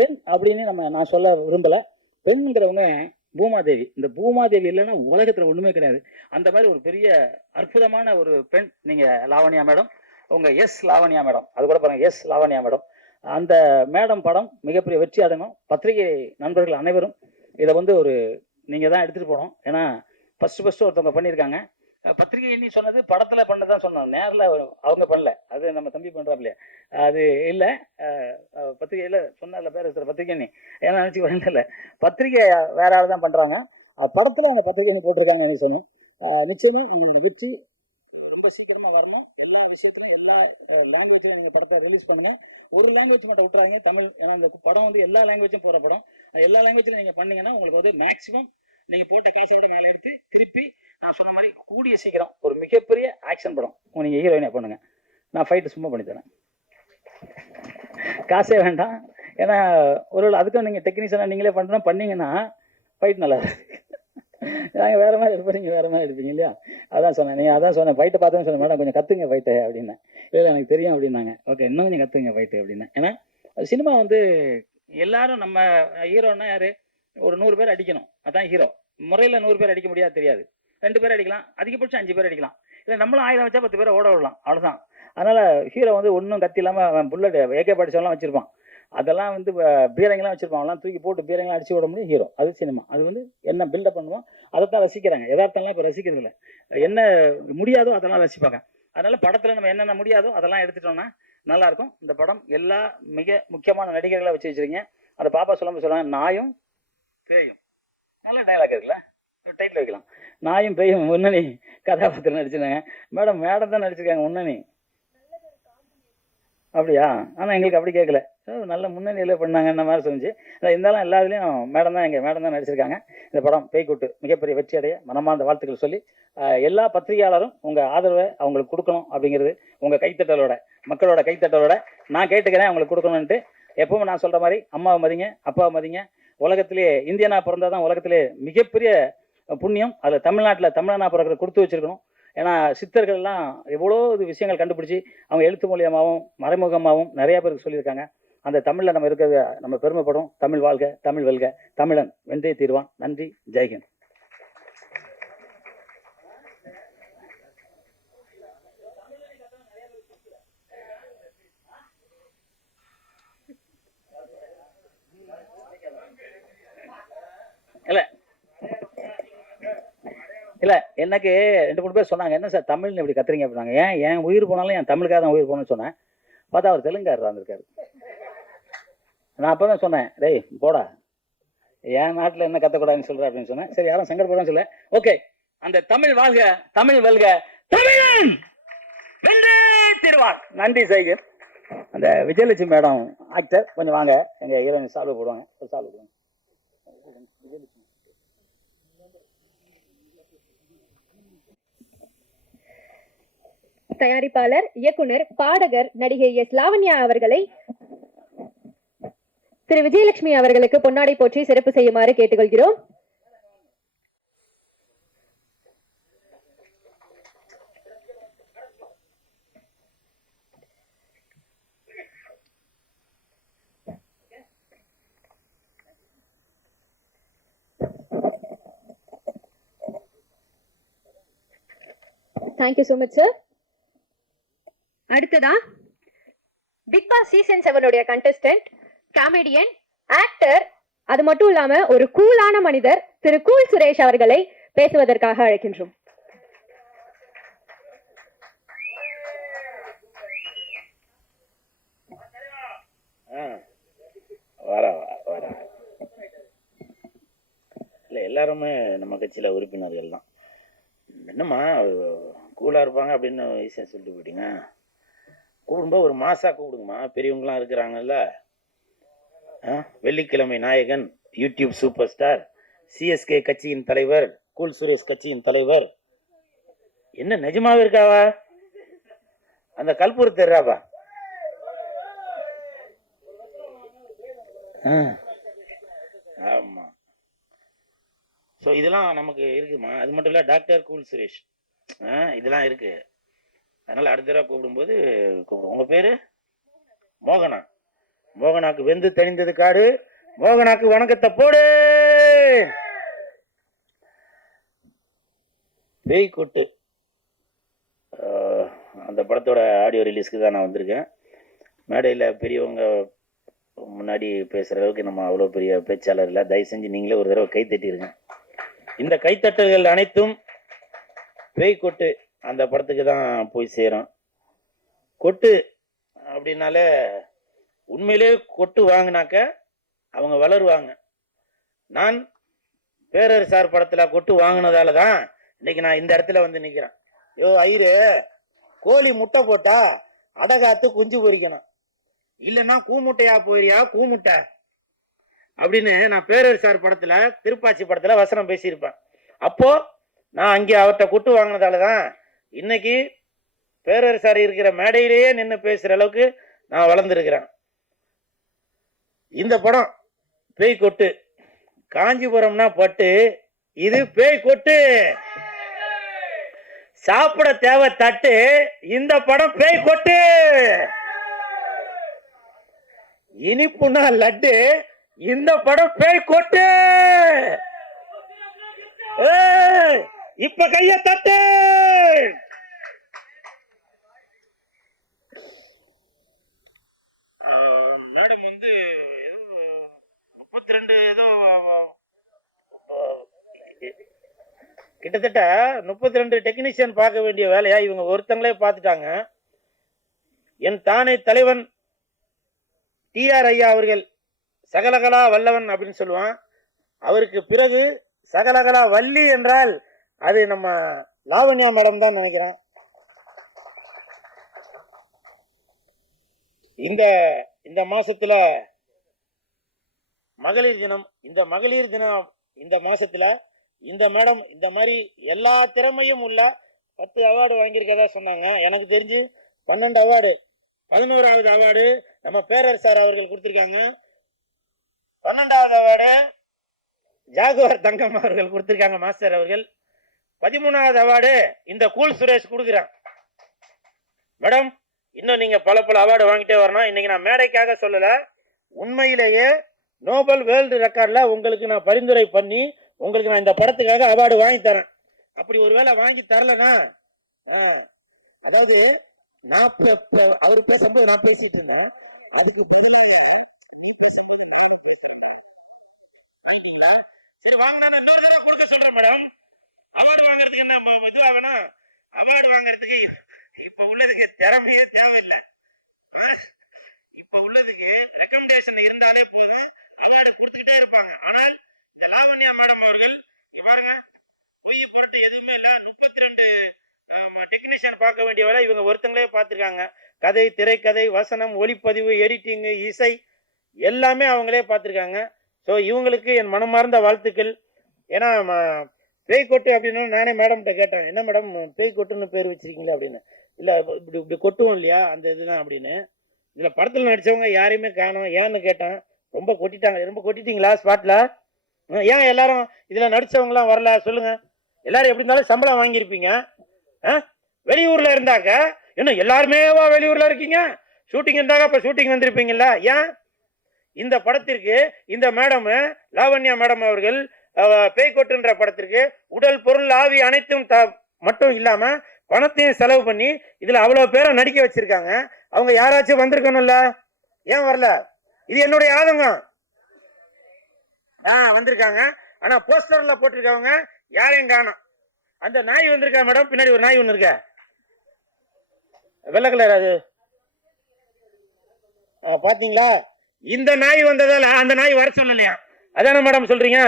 பெண் அப்படின்னு நான் சொல்ல விரும்பலை. பெண்ங்கிறவங்க பூமாதேவி. இந்த பூமாதேவி இல்லைன்னா உலகத்தில் ஒன்றுமே கிடையாது. அந்த மாதிரி ஒரு பெரிய அற்புதமான ஒரு பெண் நீங்கள் லாவண்யா மேடம். உங்கள் எஸ் லாவண்யா மேடம், அது கூட பாருங்கள், எஸ் லாவண்யா மேடம். அந்த மேடம் படம் மிகப்பெரிய வெற்றி அடையணும். பத்திரிகை நண்பர்கள் அனைவரும் இதை வந்து நீங்கள் தான் எடுத்துகிட்டு போகணும். ஏன்னா ஃபஸ்ட்டு ஒருத்தவங்க பண்ணியிருக்காங்க. பத்திரிகை நீ சொன்னது படத்தில் பண்ணதான் சொன்னாங்க, நேரில் அவங்க பண்ணல. அது நம்ம தம்பி பண்ணுறாப்லையா, அது இல்லை. பத்திரிகையில் சொன்னால பேர் பத்திரிகை நீ ஏன்னா நினச்சி வரல. பத்திரிகை வேற ஆள் தான் பண்ணுறாங்க. படத்தில் அந்த பத்திரிகை நீ போட்டிருக்காங்கன்னு சொன்னோம். நிச்சயமாக உங்களோட வெற்றி ரொம்ப சீக்கிரமாக வரணும். எல்லா விஷயத்துலையும் எல்லா லாங்குவேஜில் நீங்கள் படத்தை ரிலீஸ் பண்ணுங்கள். ஒரு லாங்குவேஜ் மட்டும் விட்டுறாங்க, தமிழ். ஏன்னா இந்த படம் வந்து எல்லா லாங்குவேஜும் போகிற படம். எல்லா லாங்குவேஜில் நீங்கள் பண்ணீங்கன்னா உங்களுக்கு வந்து மேக்ஸிமம் நீங்கள் போட்ட காசோட மேலே எடுத்து திருப்பி நான் சொன்ன மாதிரி கூடிய சீக்கிரம் ஒரு மிகப்பெரிய ஆக்ஷன் படம் நீங்கள் ஹீரோயினாக பண்ணுங்க. நான் ஃபைட்டு சும்மா பண்ணித்தரேன், காசே வேண்டாம். ஏன்னா அதுக்கும் நீங்கள் டெக்னீஷியனாக நீங்களே பண்ணீங்கன்னா ஃபைட் நல்லா இருக்கு. நாங்கள் வேறு மாதிரி எடுப்போம், நீங்கள் வேறு மாதிரி எடுப்பீங்க இல்லையா? அதான் சொன்னேன் ஃபைட்டை பார்த்தோன்னு சொன்னேன், மேடம் கொஞ்சம் கற்றுங்க ஃபைட்டை அப்படின்னேன். இல்லை எனக்கு தெரியும் அப்படின்னாங்க. ஓகே, இன்னும் கொஞ்சம் கற்றுங்க ஃபைட்டு அப்படின்னேன். ஏன்னா சினிமா வந்து எல்லாரும் நம்ம ஹீரோன்னா யார், ஒரு 100 பேர் அடிக்கணும், அதான் ஹீரோ. முறையில் 100 பேர் அடிக்க முடியாது, தெரியாது. 2 பேர் அடிக்கலாம், அதிகபட்சம் 5 பேர் அடிக்கலாம். இல்லை நம்மளும் 1000 வச்சா 10 பேரை ஓட விடலாம், அவ்வளோதான். அதனால் ஹீரோ வந்து ஒன்றும் கத்தி இல்லாமல் புல்லட் AK படிச்சவெல்லாம் வச்சுருப்பான். அதெல்லாம் வந்து பீரங்கெல்லாம் வச்சுருப்பான். அவெல்லாம் தூக்கி போட்டு பீரங்கெல்லாம் அடிச்சு விட முடியும் ஹீரோ. அது சினிமா. அது வந்து என்ன பில்டப் பண்ணுவோம் அதை தான் ரசிக்கிறாங்க. யதார்த்தம்லாம் இப்போ ரசிக்கிறது இல்லை. என்ன முடியாதோ அதெல்லாம் ரசிப்பாங்க. அதனால் படத்தில் நம்ம என்னென்ன முடியாதோ அதெல்லாம் எடுத்துட்டோம்னா நல்லாயிருக்கும். இந்த படம் எல்லா மிக முக்கியமான நடிகர்களை வச்சு வச்சுருக்கீங்க. அந்த பாப்பா சொல்லுவாங்க, நாயும் பேயும். நல்ல டைலாக் இருக்குல்ல, டைட்டில் வைக்கலாம். நாயும் பேயும் முன்னணி கதாபாத்திரம் நடிச்சிருந்தாங்க. மேடம் தான் நடிச்சிருக்காங்க முன்னணி. அப்படியா? ஆனால் எங்களுக்கு அப்படி கேட்கல, நல்ல முன்னணியில் பண்ணாங்கன்ற மாதிரி சொல்லிச்சு. இருந்தாலும் எல்லா இதுலேயும் மேடம் தான் நடிச்சிருக்காங்க. இந்த படம் பேய்க்குட்டு மிகப்பெரிய வெற்றி அடைய மனமார்ந்த வாழ்த்துக்கள் சொல்லி எல்லா பத்திரிகையாளரும் உங்கள் ஆதரவை அவங்களுக்கு கொடுக்கணும் அப்படிங்கிறது உங்கள் கைத்தட்டலோட, மக்களோட கைத்தட்டலோட நான் கேட்டுக்கிறேன். அவங்களுக்கு கொடுக்கணுன்ட்டு எப்பவும் நான் சொல்கிற மாதிரி அம்மாவை மதிங்க, அப்பாவை மதிங்க. உலகத்திலேயே இந்தியனாக பிறந்தால் தான் உலகத்திலே மிகப்பெரிய புண்ணியம். அதில் தமிழனாக பிறகு கொடுத்து வச்சுருக்கணும். ஏன்னா சித்தர்கள்லாம் எவ்வளோ விஷயங்கள் கண்டுபிடிச்சி அவங்க எழுத்து மூலியமாகவும் மறைமுகமாகவும் நிறையா பேருக்கு சொல்லியிருக்காங்க. அந்த தமிழில் நம்ம இருக்க நம்ம பெருமைப்படும். தமிழ் வாழ்க, தமிழ் வெல்க, தமிழன் வென்றே தீர்வான். நன்றி, ஜெய்ஹிந்த். இல்லை இல்லை எனக்கு 2-3 பேர் சொன்னாங்க, என்ன சார் தமிழ்னு இப்படி கத்துறீங்க அப்படின்னாங்க. ஏன் உயிர் போனாலும் என் தமிழுக்காக தான் உயிர் போகணும்னு சொன்னேன். பார்த்தா அவர் தெலுங்காரர் வந்திருக்காரு. நான் அப்போ தான் சொன்னேன், டேய் போடா, என் நாட்டில் என்ன கத்தக்கூடாதுன்னு சொல்கிறேன் அப்படின்னு சொன்னேன். சரி, யாரும் சங்கடப்படான்னு சொல்ல. ஓகே, அந்த தமிழ் வாழ்க, தமிழ் வெல்க, தமிழன் வென்றே தீர்வான். நன்றி ஜெய்ஹிந்த். அந்த விஜயலட்சுமி மேடம் ஆக்டர் கொஞ்சம் வாங்க, எங்கள் ஹீரோயின் சால்வ் போடுவாங்க. ஒரு சால்வ் போடுவாங்க. தயாரிப்பாளர், இயக்குனர், பாடகர், நடிகை எஸ் லாவண்யா அவர்களை திரு விஜயலட்சுமி அவர்களுக்கு பொன்னாடை போற்றி சிறப்பு செய்யுமாறு கேட்டுக்கொள்கிறோம். Thank you so much sir. அடுத்ததா Bigg Boss season 7 contestant, comedian, actor, அது மட்டும் இல்லாம ஒரு கூலான மனிதர் திரு கூல் சுரேஷ் அவர்களை பேசுவதற்காக அழைக்கின்றோம். இல்லை, எல்லாருமே நம்ம கட்சியில் உறுப்பினர்கள் தான். என்னம்மா கூலாக இருப்பாங்க அப்படின்னு ஈஸியாக சொல்லிட்டு போயிட்டீங்க. கூப்பிடும்போது ஒரு மாசாக கூப்பிடுங்கம்மா, பெரியவங்களாம் இருக்கிறாங்கல்ல. வெள்ளிக்கிழமை நாயகன், யூடியூப் சூப்பர் ஸ்டார், சிஎஸ்கே கட்சியின் தலைவர், கூல் சுரேஷ் கட்சியின் தலைவர். என்ன நிஜமாவே இருக்காவா? அந்த கல்பூர் தெரியாப்பா. ஆமா, ஸோ இதெல்லாம் நமக்கு இருக்குமா? அது மட்டும் இல்லை, டாக்டர் கூல் சுரேஷ், இதெல்லாம் இருக்கு. அதனால அடுத்த தடவை கூப்பிடும்போது கூப்பிடுவோம். உங்க பேரு மோகனா. மோகனாக்கு வெந்து தணிந்தது காடு, மோகனாக்கு வணக்கத்தை போடு. பேய் கொட்டு அந்த படத்தோட ஆடியோ ரிலீஸ்க்கு தான் நான் வந்திருக்கேன். மேடையில் பெரியவங்க முன்னாடி பேசுகிற அளவுக்கு நம்ம அவ்வளோ பெரிய பேச்சாளர் இல்லை. தயவு செஞ்சு நீங்களே ஒரு தடவை கை தட்டிடுங்க. இந்த கைத்தட்டல்கள் அனைத்தும் பேய் கொட்டு அந்த படத்துக்கு தான் போய் சேரும். கொட்டு அப்படின்னாலே உண்மையிலே கொட்டு வாங்கினாக்க அவங்க வளருவாங்க. நான் பேரரசார் படத்தில் கொட்டு வாங்கினதால தான் இன்னைக்கு நான் இந்த இடத்துல வந்து நிற்கிறேன். ஐயரு, கோழி முட்டை போட்டா அடகாத்து குஞ்சு பொறிக்கணும், இல்லைன்னா கூமுட்டையா போயிரியா கூமுட்டை அப்படின்னு நான் பேரரசார் படத்துல, திருப்பாச்சி படத்துல வசனம் பேசியிருப்பேன். அப்போ நான் அங்கே அவர்கிட்ட கொட்டு வாங்கினதால தான் இன்னைக்கு பேரரசார் இருக்கிற மேடையிலேயே நின்று பேசுற அளவுக்கு நான் வளர்ந்துருக்கிறேன். இந்த படம் பேய் கொட்டு, காஞ்சிபுரம்னா பட்டு, இது பேய் கொட்டு. சாப்பிட தேவை தட்டு, இந்த படம் பேய் கொட்டு. இனிப்புனா லட்டு, இந்த படம் பேய் கொட்டு. இப்ப கைய தட்டு. மேடம் வந்து ஏதோ 32 ஏதோ கிட்டத்தட்ட 32 டெக்னீஷியன் பார்க்க வேண்டிய வேலையா இவங்க ஒருத்தங்களே பார்த்துட்டாங்க. என் தானே தலைவன் டிஆர் ஐயா அவர்கள் சகலகலா வல்லவன் அப்படின்னு சொல்லுவான். அவருக்கு பிறகு சகலகலா வள்ளி என்றால் அது நம்ம லாவண்யா மேடம் தான் நினைக்கிறேன். இந்த மாசத்துல மகளிர் தினம், இந்த மகளிர் தினம் இந்த மாசத்துல இந்த மேடம் இந்த மாதிரி எல்லா திறமையும் உள்ள 10 அவார்டு வாங்கியிருக்கதா சொன்னாங்க. எனக்கு தெரிஞ்சு 12 அவார்டு, 11வது அவார்டு நம்ம பேரரசார் அவர்கள் கொடுத்திருக்காங்க. 12வது அவார்டு ஜாகுவார் தங்கம் அவர்கள் கொடுத்திருக்காங்க, மாஸ்டர் அவர்கள். 13வது அவார்டு இந்த கூல் சுரேஷ் கொடுக்குறான். மேடம், இன்னும் நீங்க பல அவார்டு வாங்கிட்டே வரணும். இன்னைக்கு நான் மேடைக்காக சொல்லல, உண்மையிலேயே நோபல் வேர்ல்டு ரெக்கார்ட்ல உங்களுக்கு நான் பரிந்துரை பண்ணி உங்களுக்கு நான் இந்த படத்துக்காக அவார்டு வாங்கி தரேன். அப்படி ஒருவேளை வாங்கி தரலனா, அதாவது நான் அவர் பேசும்போது நான் பேசிட்டு இருந்தோம், அதுக்கு பதிலாக சரி வாங்க, நான் இன்னொரு தடவை கொடுக்க சொல்றேன் மேடம். அவார்டு வாங்குறதுக்கு என்ன இதுவா வேணும்? அவார்டு வாங்குறதுக்கு இப்ப உள்ளதுக்கு திறமையே தேவையில்லை. இப்ப உள்ளதுக்கு ரெக்கமெண்டேஷன் இருந்தாலே போதும், அவார்டு கொடுத்துக்கிட்டே இருப்பாங்க. ஆனால் இந்த லாவண்யா மேடம் அவர்கள் பாருங்க, பொய் பொருட்டு எதுவுமே இல்ல, 32 டெக்னீஷியன் பார்க்க வேண்டிய வேலை இவங்க ஒருத்தங்களே பார்த்துருக்காங்க. கதை, திரைக்கதை, வசனம், ஒளிப்பதிவு, எடிட்டிங், இசை எல்லாமே அவங்களே பார்த்துருக்காங்க. ஸோ இவங்களுக்கு என் மனமார்ந்த வாழ்த்துக்கள். ஏன்னா பேய்கொட்டு அப்படின்னு நானே மேடம்கிட்ட கேட்டேன், என்ன மேடம் பேய்கொட்டுன்னு பேர் வச்சிருக்கீங்களா அப்படின்னு. இல்லை இப்படி இப்படி கொட்டுவோம் இல்லையா, அந்த இதுதான் அப்படின்னு. இதில் படத்தில் நடித்தவங்க யாரையுமே காணோம், ஏன்னு கேட்டேன். ரொம்ப கொட்டிட்டாங்க. ரொம்ப கொட்டிட்டீங்களா ஸ்பாட்டில்? ஏன் எல்லாரும் இதில் நடித்தவங்களாம் வரல சொல்லுங்கள். எல்லாரும் எப்படி இருந்தாலும் சம்பளம் வாங்கியிருப்பீங்க. வெளியூரில் இருந்தாக்க இன்னும் எல்லாருமேவா வெளியூரில் இருக்கீங்க? ஷூட்டிங் இருந்தாங்க, அப்போ ஷூட்டிங் வந்திருப்பீங்கல்ல. ஏன் இந்த படத்திற்கு இந்த மேடம் லாவண்யா மேடம் அவர்கள் பேய்கொட்டுன்ற படத்திற்கு உடல் பொருள் ஆவி அனைத்தும் மட்டும் இல்லாம பணத்தையும் செலவு பண்ணி இதுல அவ்வளவு பேரை நடிக்க வச்சிருக்காங்க. அவங்க யாராச்சும் வந்திருக்கணும்ல, ஏன் வரல? இது என்னுடைய ஆதங்கம். வந்திருக்காங்க, ஆனா போஸ்டர்ல போட்டிருக்கவங்க யாரையும் காணோம். அந்த நாய் வந்திருக்கா மேடம், பின்னாடி ஒரு நாய் ஒண்ணு இருக்க, வெள்ளை கலர், அது பாத்தீங்களா? இந்த நாய் வந்ததால அந்த நாய் வர சொல்லலையா? அதான மேடம் சொல்றீங்க?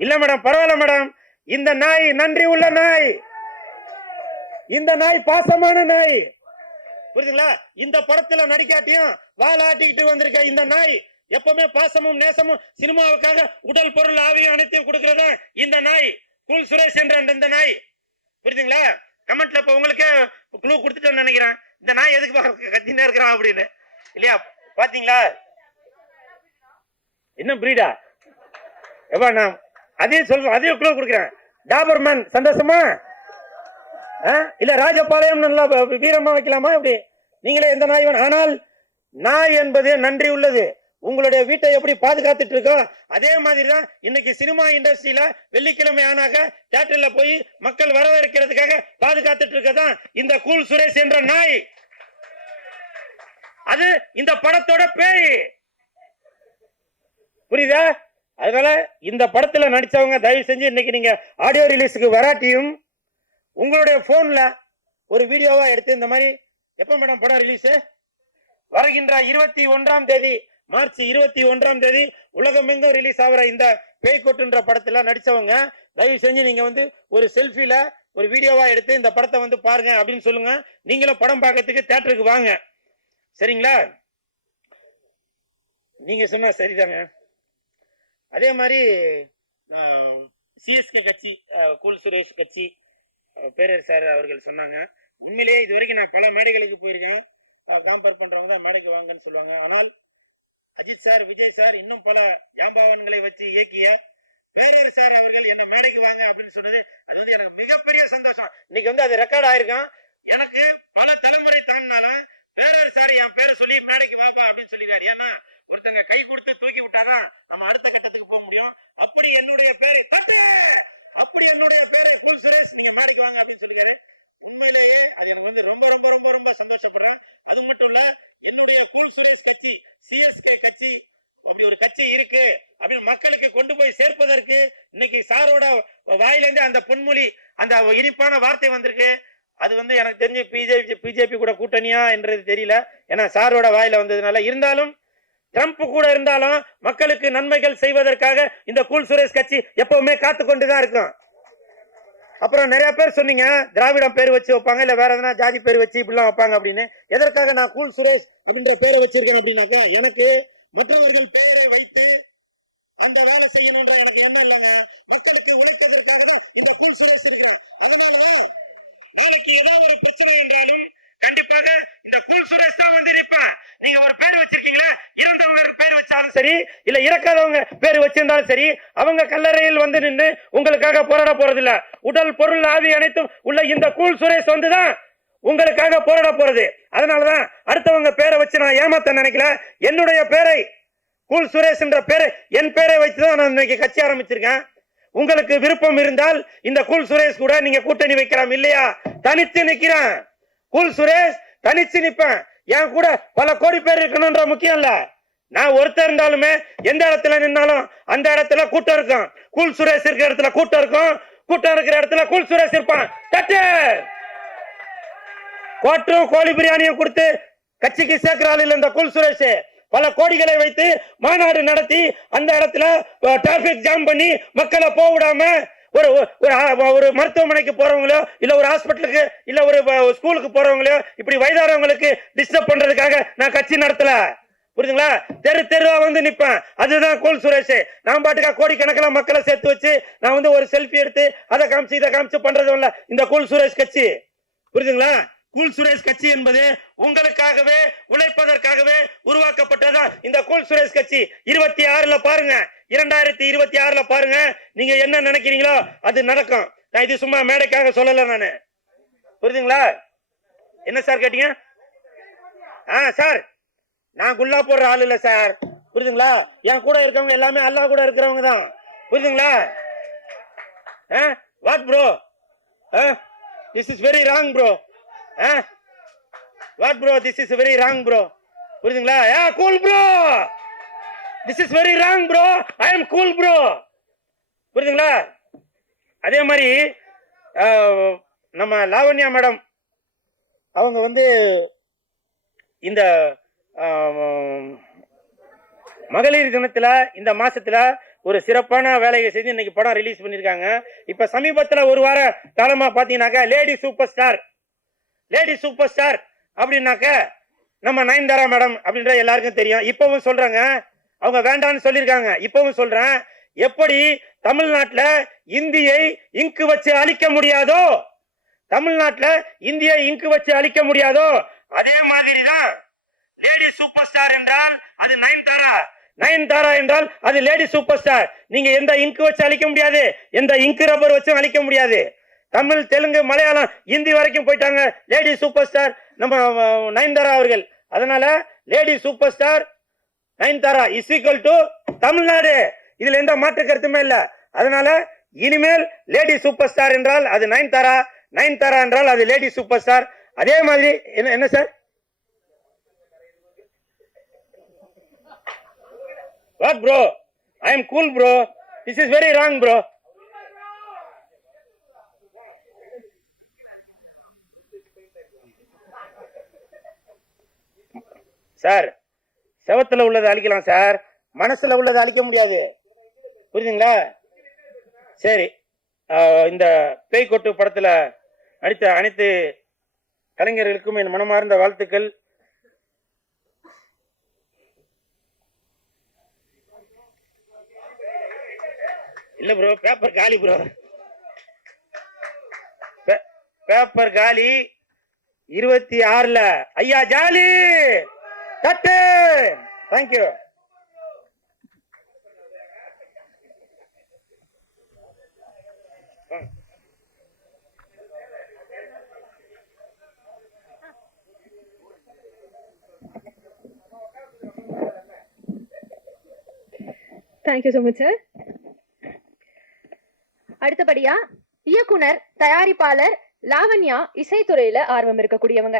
இல்ல மேடம், பரவாயில்ல மேடம். இந்த நாய் நன்றி உள்ள நாய், இந்த நாய் பாசமான நாய், புரியுதுங்களா? இந்த படத்துல நடிக்காட்டியும் வாலாட்டிக்கிட்டு வந்திருக்க இந்த நாய் எப்பவுமே பாசமும் நேசமும் சினிமாவுக்காக உடல் பொருள் ஆவியும் அனைத்தையும் கொடுக்கறதா இந்த நாய். கூல் சுரேஷ் என்ற இந்த நாய், புரியுதுங்களா? கமெண்ட்ல இப்ப உங்களுக்கு க்ளூ கொடுத்துட்டேன்னு நினைக்கிறேன், இந்த நாய் எதுக்கு கத்தினே இருக்கிறான் அப்படின்னு, இல்லையா? பாத்தீங்களா என்ன பிரீடா? எப்பா நான் அதையும் சொல்றேன், அதையும் க்ளூ கொடுக்குறேன். டாபர்மேன் சந்தோஷமா? இல்ல ராஜபாளையம் நல்லா வீரமா வைக்கலாமா? இப்படி நீங்களே எந்த நாய் வேணும். ஆனால் நாய் என்பது நன்றி உள்ளது. உங்களுடைய வீட்டை எப்படி பாதுகாத்துட்டு இருக்கோம் அதே மாதிரிதான் இன்னைக்கு சினிமா இண்டஸ்ட்ரியில வெள்ளிக்கிழமை ஆனாக்க தியேட்டர்ல போய் மக்கள் வரவேற்கிறதுக்காக பாதுகாத்துட்டு இருக்கதான் இந்த கூல் சுரேஷ் என்ற நாய். அது இந்த படத்தோட பேய், புரியுதா? அதனால இந்த படத்துல நடிச்சவங்க தயவு செஞ்சு இன்னைக்கு நீங்க ஆடியோ ரிலீஸுக்கு வராட்டியும் உங்களுடைய போன்ல ஒரு வீடியோவா எடுத்து இந்த மாதிரி, எப்ப மேடம் படம் ரிலீஸ்? வருகின்ற 21ஆம் தேதி, மார்ச் 21ஆம் தேதி உலகமெங்கும் ரிலீஸ் ஆகிற இந்த பேய்கொட்டுன்ற படத்துல நடிச்சவங்க தயவு செஞ்சு நீங்க வந்து ஒரு செல்ஃபில ஒரு வீடியோவா எடுத்து இந்த படத்தை வந்து பாருங்க அப்படின்னு சொல்லுங்க. நீங்களும் படம் பார்க்கறதுக்கு தியேட்டருக்கு வாங்க, சரிங்களா? நீங்க சொன்னா சரிதாங்க. அதே மாதிரி சிஎஸ்கே கட்சி, கூல் சுரேஷ் கட்சி பேரர் சார் அவர்கள் சொன்னாங்க, உண்மையிலேயே இது வரைக்கும் நான் பல மேடைகளுக்கு போயிருக்கேன், காம்பேர் பண்றவங்க தான் மேடைக்கு வாங்கன்னு சொல்லுவாங்க. ஆனால் அஜித் சார், விஜய் சார், இன்னும் பல ஜாம்பவான்களை வச்சு இயக்கிய பேரர் சார் அவர்கள் என்ன மேடைக்கு வாங்க அப்படின்னு சொன்னது அது வந்து எனக்கு மிகப்பெரிய சந்தோஷம். இன்னைக்கு வந்து அது ரெக்கார்ட் ஆயிருக்கும். எனக்கு பல தலைமுறை தாண்டினாலும் பேரர் சார் என் பேரை சொல்லி மேடைக்கு வாப்பா அப்படின்னு சொல்லிடுறாரு. ஏன்னா ஒருத்தங்க கை கொடுத்து தூக்கி விட்டாதான் நம்ம அடுத்த கட்டத்துக்கு போக முடியும். அப்படி என்னுடைய பேரை கூல் சுரேஷ் நீங்க மேடைக்கு வாங்க அப்படின்னு சொல்லிருக்காரு. உண்மையிலேயே அது எனக்கு வந்து ரொம்ப ரொம்ப ரொம்ப ரொம்ப சந்தோஷப்படுறேன். அது மட்டும் இல்ல, என்னுடைய கூல் சுரேஷ் கட்சி, சிஎஸ்கே கட்சி, அப்படி ஒரு கட்சி இருக்கு அப்படின்னு மக்களுக்கு கொண்டு போய் சேர்ப்பதற்கு இன்னைக்கு சாரோட வாயிலிருந்து அந்த பொன்மொழி, அந்த இனிப்பான வார்த்தை வந்திருக்கு. அது வந்து எனக்கு தெரிஞ்சு பிஜேபி கூட கூட்டணியா என்றது தெரியல, ஏன்னா சாரோட வாயில வந்ததுனால. இருந்தாலும் ட்ரம்ப் கூட இருந்தாலும் மக்களுக்கு நன்மைகள் செய்வதற்காக இந்த கூல் சுரேஷ் கட்சி எப்பவுமே காத்து கொண்டுதான் இருக்கும். அப்புறம் நிறைய பேர் சொன்னீங்க திராவிடம் பேர் வச்சு வைப்பாங்க, இல்ல வேற எதனா ஜாதி பேர் வச்சு இப்படிலாம் வைப்பாங்க அப்படின்னு. எதற்காக நான் கூல் சுரேஷ் அப்படின்ற பேரை வச்சிருக்கேன் அப்படின்னாக்க, எனக்கு மற்றவர்கள் பெயரை வைத்து அந்த வேலை செய்யணும்ன்ற எனக்கு எண்ணம் இல்லைங்க. மக்களுக்கு உழைப்பதற்காக தான் இந்த கூல் சுரேஷ் இருக்கிறான். அதனாலதான் நாளைக்கு ஏதோ ஒரு பிரச்சனை என்றாலும் கண்டிப்பாக இந்த கூல் சுரேஷ் தான் வந்து நிற்பா. நீங்க ஒரு பேர் வச்சிருக்கீங்களா, இறந்தவங்க பேர் வச்சாலும் சரி, இல்ல இறக்காதவங்க பேர் வச்சிருந்தாலும் சரி, அவங்க கல்லறையில் வந்து நின்று உங்களுக்காக போராட போறதில்ல. உடல் பொருள் ஆவி அனைத்தும் உள்ள இந்த கூல் சுரேஷ் வந்துதான் உங்களுக்காக போராட போறது. அதனாலதான் அடுத்தவங்க பேரை வச்சு நான் ஏமாத்த நினைக்கல. என்னுடைய பேரை கூல் சுரேஷ் என்ற பேரை என் பேரை வச்சுதான் நான் இன்னைக்கு கட்சி ஆரம்பிச்சிருக்கேன். உங்களுக்கு விருப்பம் இருந்தால் இந்த கூல் சுரேஷ் கூட நீங்க கூட்டணி வைக்கலாம். இல்லையா தனித்து நிக்கிறேன். கூல் சுரேஷ் தனிச்சு நிப்பேன். என் கூட பல கோடி பேர் இருக்கணும்ன்ற முக்கியம் இல்ல. நான் ஒருத்தர் இருந்தாலுமே எந்த இடத்துல நின்னாலும் அந்த இடத்துல கூட்டம் இருக்கும். கூல் சுரேஷ் இருக்கிற இடத்துல கூட்டம் இருக்கும். கூட்டம் இருக்கிற இடத்துல கூல் சுரேஷ் இருப்பான். தட்டு கோட்டும் கோழி பிரியாணியும் கொடுத்து கட்சிக்கு சேர்க்கிறாள் இல்ல இந்த கூல் சுரேஷ். பல கோடிகளை வைத்து மாநாடு நடத்தி அந்த இடத்துல டிராபிக் ஜாம் பண்ணி மக்களை போக விடாம ஒரு மருத்துவமனைக்கு போறவங்களோ இல்ல ஒரு ஹாஸ்பிட்டலுக்கு இல்ல ஒரு ஸ்கூலுக்கு போறவங்களோ இப்படி வயதானவங்களுக்கு டிஸ்டர்ப் பண்றதுக்காக நான் கட்சி நடத்தல. புரியுதுங்களா? தெரு தெருவா வந்து நிப்பேன். அதுதான் கூல் சுரேஷ். நான் பாட்டுக்கா கோடிக்கணக்கில் மக்களை சேர்த்து வச்சு நான் வந்து ஒரு செல்ஃபி எடுத்து அதை காமிச்சு இதை காமிச்சு பண்றதும் இல்ல இந்த கூல் சுரேஷ் கட்சி. புரியுதுங்களா? கூல் சுரேஷ் கட்சி என்பது உங்களுக்காகவே உழைப்பதற்காகவே உருவாக்கப்பட்டதா இந்த கூல் சுரேஷ் கட்சி. 26ல பாருங்க, 2026ல பாருங்க, நீங்க என்ன நினைக்கிறீங்களோ அது நடக்கும். நான் இது சும்மா மேடைக்காக சொல்லல நானு. புரியுதுங்களா? என்ன சார் கேட்டீங்க? சார் நான் குல்லா போடுற ஆள் இல்ல சார். புரியுதுங்களா? என் கூட இருக்கவங்க எல்லாமே அல்லாஹ் கூட இருக்கிறவங்க தான். புரியுதுங்களா? What bro, this is very wrong bro. What bro, this is very wrong bro. புரியுதுங்களா? cool bro, this is very wrong bro, I am cool bro. புரியுதுங்களா? அதே மாதிரி நம்ம லாவண்யா மேடம் அவங்க வந்து இந்த மகளிர் தினத்துல இந்த மாசத்துல ஒரு சிறப்பான வேலையை செய்து இன்னைக்கு படம் ரிலீஸ் பண்ணிருக்காங்க. இப்ப சமீபத்துல ஒரு வார காலமா பாத்தீங்கன்னாக்கா லேடி சூப்பர் ஸ்டார் அப்படின்னாக்க நம்ம நயன்தாரா மேடம் அப்படின்ற எல்லாருக்கும் தெரியும். இப்பவும் சொல்றாங்க, அவங்க வேண்டான்னு சொல்லியிருக்காங்க. இப்பவும் சொல்றேன், எப்படி தமிழ்நாட்டுல இந்தியை இங்கு வச்சு அழிக்க முடியாதோ, அதே மாதிரிதான் லேடி சூப்பர் ஸ்டார் என்றால் அது நயன்தாரா என்றால் அது லேடி சூப்பர் ஸ்டார். நீங்க எந்த இங்கு வச்சு அழிக்க முடியாது, எந்த இங்கு ரப்பர் வச்சும் அழிக்க முடியாது. தமிழ், தெலுங்கு, மலையாளம், ஹிந்தி வரைக்கும் போயிட்டாங்க லேடி சூப்பர் ஸ்டார் நம்ம நயன்தாரா அவர்கள். அதனால lady super star Nayanthara is equal to Tamil Nadu. இதுல எந்த மாற்று கருத்துமே இல்ல. அதனால இனிமேல் லேடி சூப்பர் ஸ்டார் என்றால் அது நயன்தாரா என்றால் அது லேடி சூப்பர் ஸ்டார். அதே மாதிரி என்ன sir? What bro, I am cool bro, this is very wrong bro. Sir செவத்துல உள்ளதை அழிக்கலாம் சார், மனசுல உள்ளதை அழிக்க முடியாது. புரியுதுங்களா? சரி, இந்த பேய்கொட்டு படத்துல நடித்த அனைத்து கலைஞர்களுக்கும் என் மனமார்ந்த வாழ்த்துக்கள். இல்ல ப்ரோ, பேப்பர் காலி ப்ரோ, பேப்பர் காலி. 26ல ஐயா ஜாலி தட்டு. Thank you. Thank you so much sir. அடுத்தபடியா இயக்குனர், தயாரிப்பாளர் லாவண்யா இசைத்துறையில ஆர்வம் இருக்கக்கூடியவங்க.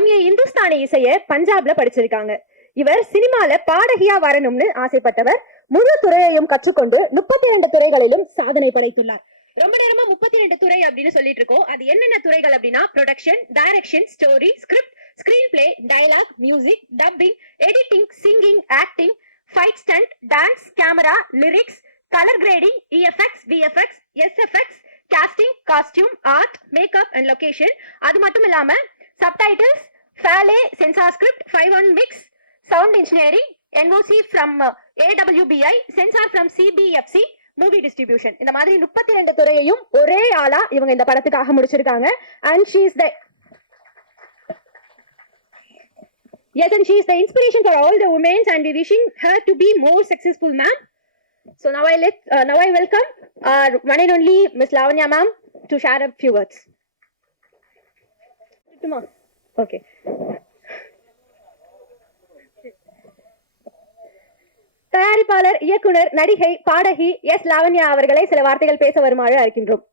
MA இந்துஸ்தானி இசைய பஞ்சாப்ல படிச்சிருக்காங்க. இவர் சினிமால பாடகியா வரணும்னு ஆசைப்பட்டவர். முழு துறையையும் கற்றுக்கொண்டு 32 துறைகளிலும் சாதனை படைத்துள்ளார். ரொம்ப நேரமா 32 துறை அப்படின்னு சொல்லிட்டு இருக்கோம். அது என்னென்ன துறைகள் அப்படின்னா production, direction, story, script, screen play, dialogue, music, dubbing, editing, singing, acting, fight stunt, dance, camera, lyrics, colour grading, EFX, VFX, SFX, casting, costume, art, makeup and location. அது மட்டும் இல்லாம subtitles, Fale, sensor script, 5-1 mix, sound engineering, NOC from AWBI, sensor from CBFC, movie distribution. இந்த மாதிரி 32 துறையையும் ஒரே ஆளா இவங்க இந்த படத்துக்காக முடிச்சிருக்காங்க. And she is the inspiration for all the women and we wishing her to be more successful, ma'am. So now I welcome our one and only Miss Lavanya ma'am to share a few words. Okay. தயாரிப்பாளர், இயக்குனர், நடிகை, பாடகி S Lavanya அவர்களை சில வார்த்தைகள் பேச வருமாறு அழைக்கின்றோம்.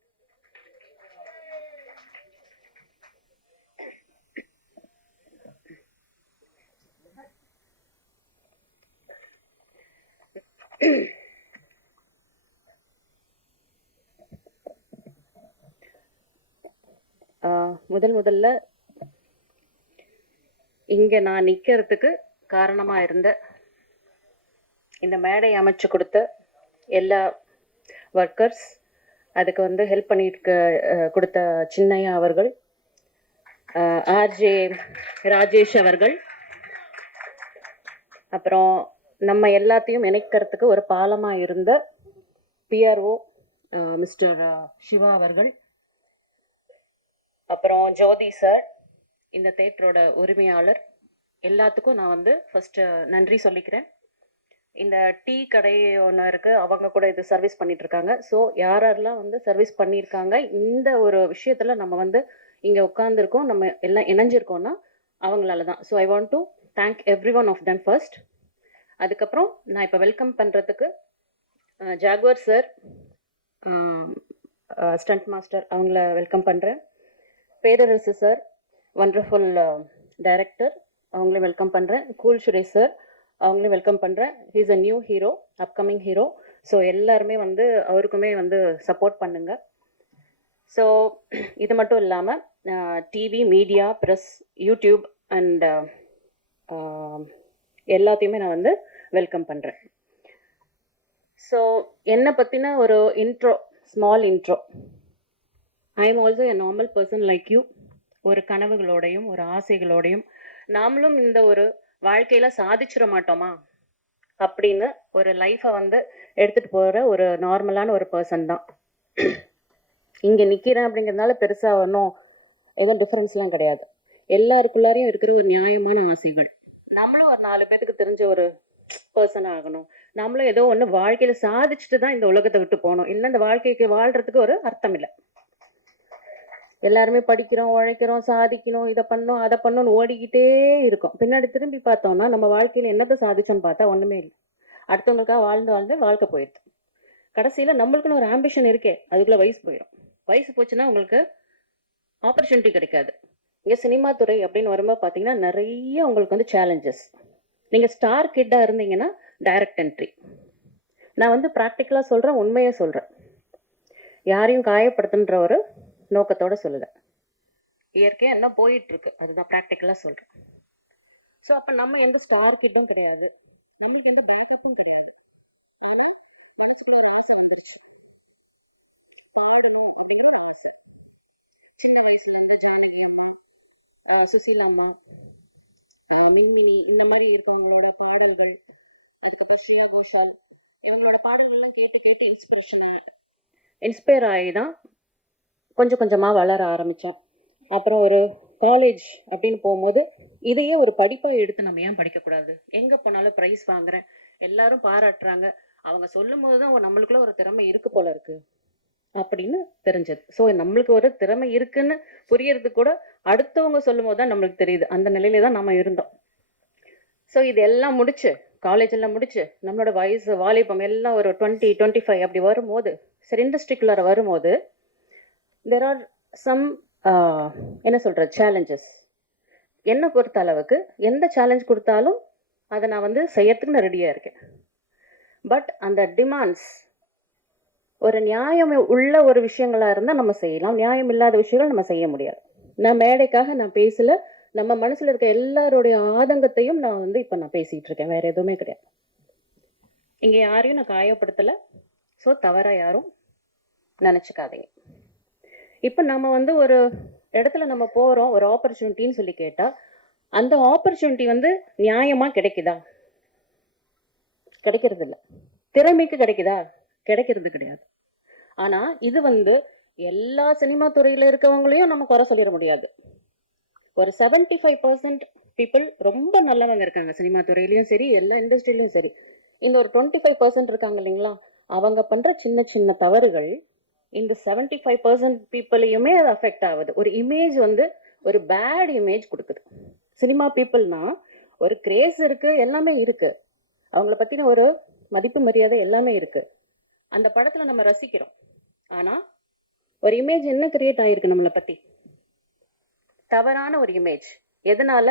முதல்ல இங்க நான் நிக்கிறதுக்கு காரணமா இருந்த இந்த மேடை அமைச்சு கொடுத்த எல்லா ஒர்க்கர்ஸ், அதுக்கு வந்து ஹெல்ப் பண்ணிட்டு கொடுத்த சின்னையா அவர்கள், ஆர்ஜே ராஜேஷ் அவர்கள், அப்புறம் நம்ம எல்லாத்தையும் இணைக்கிறதுக்கு ஒரு பாலமா இருந்த பிஆர்ஓ மிஸ்டர் சிவா அவர்கள், அப்புறம் ஜோதி சார், இந்த தேட்டரோட உரிமையாளர், எல்லாத்துக்கும் நான் வந்து ஃபர்ஸ்ட் நன்றி சொல்லிக்கிறேன். இந்த டீ கடை ஒன்று இருக்கு, அவங்க கூட இது சர்வீஸ் பண்ணிட்டு இருக்காங்க. ஸோ யாரெல்லாம் வந்து சர்வீஸ் பண்ணியிருக்காங்க, இந்த ஒரு விஷயத்துல நம்ம வந்து இங்க உட்காந்துருக்கோம், நம்ம எல்லாம் இணைஞ்சிருக்கோம்னா அவங்களால தான். So I want to thank every one of them first. அதுக்கப்புறம் நான் இப்போ வெல்கம் பண்ணுறதுக்கு ஜாகுவர் சார், ஸ்டண்ட் மாஸ்டர், அவங்கள வெல்கம் பண்ணுறேன். பேரரசு சார், வண்டர்ஃபுல் டைரக்டர், அவங்களையும் வெல்கம் பண்ணுறேன். கூல் சுரேஷ் சார், அவங்களையும் வெல்கம் பண்ணுறேன். He's a new hero, upcoming hero. So எல்லாருமே வந்து அவருக்குமே வந்து சப்போர்ட் பண்ணுங்க. ஸோ இது மட்டும் இல்லாமல் TV, media, press, YouTube and எல்லாத்தையுமே நான் வந்து வெல்கம் பண்ணுறேன். ஸோ என்னை பற்றின ஒரு intro, small intro. I am also a normal person like you. ஒரு கனவுகளோடையும் ஒரு ஆசைகளோடையும் நாமளும் இந்த ஒரு வாழ்க்கையில சாதிச்சிட மாட்டோமா அப்படின்னு ஒரு லைஃபை வந்து எடுத்துட்டு போகிற ஒரு நார்மலான ஒரு பர்சன் தான். இங்கே நிற்கிறேன் அப்படிங்கிறதுனால பெருசாக ஒன்றும் எதுவும் டிஃப்ரென்ஸ்லாம் கிடையாது. எல்லாருக்குள்ளாரையும் இருக்கிற ஒரு நியாயமான ஆசைகள். நம்மளும் ஒரு 4 பேருக்கு தெரிஞ்ச ஒரு பர்சன் ஆகணும். நம்மளும் ஏதோ ஒன்று வாழ்க்கையில் சாதிச்சுட்டு தான் இந்த உலகத்தை விட்டு போகணும். இல்லை இந்த வாழ்க்கைக்கு வாழ்கிறதுக்கு ஒரு அர்த்தம் இல்லை. எல்லாருமே படிக்கிறோம், உழைக்கிறோம், சாதிக்கணும், இதை பண்ணோம், அதை பண்ணோன்னு ஓடிக்கிட்டே இருக்கோம். பின்னாடி திரும்பி பார்த்தோம்னா நம்ம வாழ்க்கையில் என்னத்தை சாதிச்சோன்னு பார்த்தா ஒன்றுமே இல்லை. அடுத்தவங்களுக்காக வாழ்ந்து வாழ்க்கை போயிடுது. கடைசியில் நம்மளுக்குன்னு ஒரு ஆம்பிஷன் இருக்கே, அதுக்குள்ளே வயசு போயிடும். வயசு போச்சுன்னா உங்களுக்கு ஆப்பர்ச்சுனிட்டி கிடைக்காது. இங்கே சினிமா துறை அப்படின்னு வரும்போது பார்த்தீங்கன்னா நிறைய உங்களுக்கு வந்து சேலஞ்சஸ். நீங்கள் ஸ்டார் கிட்டாக இருந்தீங்கன்னா டைரக்ட் என்ட்ரி. நான் வந்து ப்ராக்டிக்கலாக சொல்கிறேன், உண்மையை சொல்கிறேன், யாரையும் காயப்படுத்துன்ற ஒரு நோக்கத்தோட சொல்லலை. இயற்கையாக என்ன போயிட்டு இருக்கு அதுதான் ப்ராக்டிக்கலாக சொல்கிறேன். ஸோ அப்போ நம்ம எந்த ஸ்டார் கிட்டும் கிடையாது, நம்மளுக்கு எந்த பேக்கப்பும் கிடையாது. சின்ன வயசுல இருந்து ஜானகி அம்மா, சுசீலா அம்மா, மின்மினி, இந்த மாதிரி இருக்கவங்களோட பாடல்கள், அதுக்கப்புறம் ஸ்ரேயா கோஷால், இவங்களோட பாடல்கள்லாம் கேட்டு கேட்டு இன்ஸ்பயர் ஆகி தான் கொஞ்சம் கொஞ்சமாக வளர ஆரம்பித்தேன். அப்புறம் ஒரு காலேஜ் அப்படின்னு போகும்போது இதையே ஒரு படிப்பாக எடுத்து நம்ம ஏன் படிக்கக்கூடாது? எங்கே போனாலும் ப்ரைஸ் வாங்குறேன், எல்லாரும் பாராட்டுறாங்க, அவங்க சொல்லும் போது தான் நம்மளுக்குள்ள ஒரு திறமை இருக்கு போல இருக்கு அப்படின்னு தெரிஞ்சது. ஸோ நம்மளுக்கு ஒரு திறமை இருக்குன்னு புரியறது கூட அடுத்தவங்க சொல்லும் போது தான் நம்மளுக்கு தெரியுது. அந்த நிலையில தான் நம்ம இருந்தோம். ஸோ இது எல்லாம் முடிச்சு, காலேஜ் எல்லாம் முடிச்சு, நம்மளோட வயசு வாலிபம் எல்லாம் ஒரு 20-25 அப்படி வரும்போது, சரி இண்டஸ்ட்ரிக்குள்ளார வரும்போது there are some என்ன சொல்ற சேலஞ்சஸ். என்னை பொறுத்த அளவுக்கு எந்த சேலஞ்ச் கொடுத்தாலும் அதை நான் வந்து செய்யறதுக்கு நான் ரெடியாக இருக்கேன். பட் அந்த டிமாண்ட்ஸ் ஒரு நியாயம் உள்ள ஒரு விஷயங்களா இருந்தால் நம்ம செய்யலாம், நியாயம் இல்லாத விஷயங்கள் நம்ம செய்ய முடியாது. நான் மேடைக்காக நான் பேசல, நம்ம மனசுல இருக்க எல்லாருடைய ஆதங்கத்தையும் நான் வந்து இப்போ நான் பேசிட்டு இருக்கேன், வேற எதுவுமே கிடையாது. இங்கே யாரையும் நான் காயப்படுத்தலை. ஸோ தவறா யாரும் நினச்சிக்காதீங்க. இப்போ நம்ம வந்து ஒரு இடத்துல நம்ம போகிறோம், ஒரு ஆப்பர்ச்சுனிட்டின்னு சொல்லி கேட்டால் அந்த ஆப்பர்ச்சுனிட்டி வந்து நியாயமாக கிடைக்குதா? கிடைக்கிறது இல்லை. திறமைக்கு கிடைக்குதா? கிடைக்கிறது கிடையாது. ஆனால் இது வந்து எல்லா சினிமா துறையில் இருக்கவங்களையும் நம்ம குறை சொல்லிட முடியாது. ஒரு 75% பீப்புள் ரொம்ப நல்லவங்க இருக்காங்க சினிமா துறையிலையும் சரி, எல்லா இண்டஸ்ட்ரியிலையும் சரி. இந்த ஒரு 25% இருக்காங்க இல்லைங்களா, அவங்க பண்ணுற சின்ன சின்ன தவறுகள் இந்த 75% பீப்புளையுமே அது அஃபெக்ட் ஆகுது. ஒரு இமேஜ் வந்து ஒரு பேட் இமேஜ் கொடுக்குது. சினிமா பீப்புள்னா ஒரு கிரேஸ் இருக்கு, எல்லாமே இருக்கு, அவங்கள பற்றின ஒரு மதிப்பு மரியாதை எல்லாமே இருக்கு. அந்த படத்துல நம்ம ரசிக்கிறோம். ஆனா ஒரு இமேஜ் என்ன கிரியேட் ஆயிருக்கு நம்மளை பத்தி? தவறான ஒரு இமேஜ். எதனால?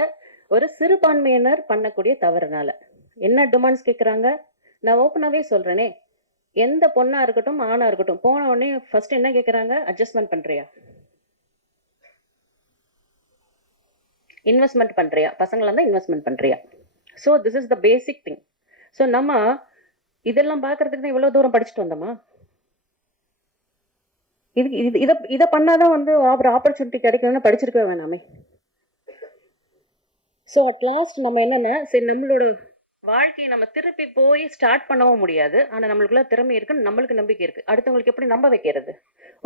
ஒரு சிறுபான்மையினர் பண்ணக்கூடிய தவறுனால. என்ன டிமாண்ட்ஸ் கேட்குறாங்க? நான் ஓப்பனாகவே சொல்றேனே, எந்த பொண்ணா இருக்கட்டும் ஆணா இருக்கட்டும், போன உடனே ஃபர்ஸ்ட் என்ன கேட்குறாங்க? அட்ஜஸ்ட்மெண்ட் பண்றியா, இன்வெஸ்ட்மெண்ட் பண்றியா, பசங்களா இருந்தால் இன்வெஸ்ட்மெண்ட் பண்றியா? So this is the basic thing. So நம்ம இதெல்லாம் பார்க்கறதுக்கு தான் இவ்வளோ தூரம் படிச்சுட்டு வந்தோமா? இது இது இதை இதை பண்ணாதான் வந்து ஒரு ஆப்பர்ச்சுனிட்டி கிடைக்கணும்னு படிச்சிருக்கவே வேணாமே. ஸோ அட் லாஸ்ட் நம்ம என்னன்னா, சரி நம்மளோட வாழ்க்கையை நம்ம திருப்பி போய் ஸ்டார்ட் பண்ணவும் முடியாது. ஆனால் நம்மளுக்குள்ள திறமை இருக்குன்னு நம்மளுக்கு நம்பிக்கை இருக்கு. அடுத்தவங்களுக்கு எப்படி நம்ப வைக்கிறது?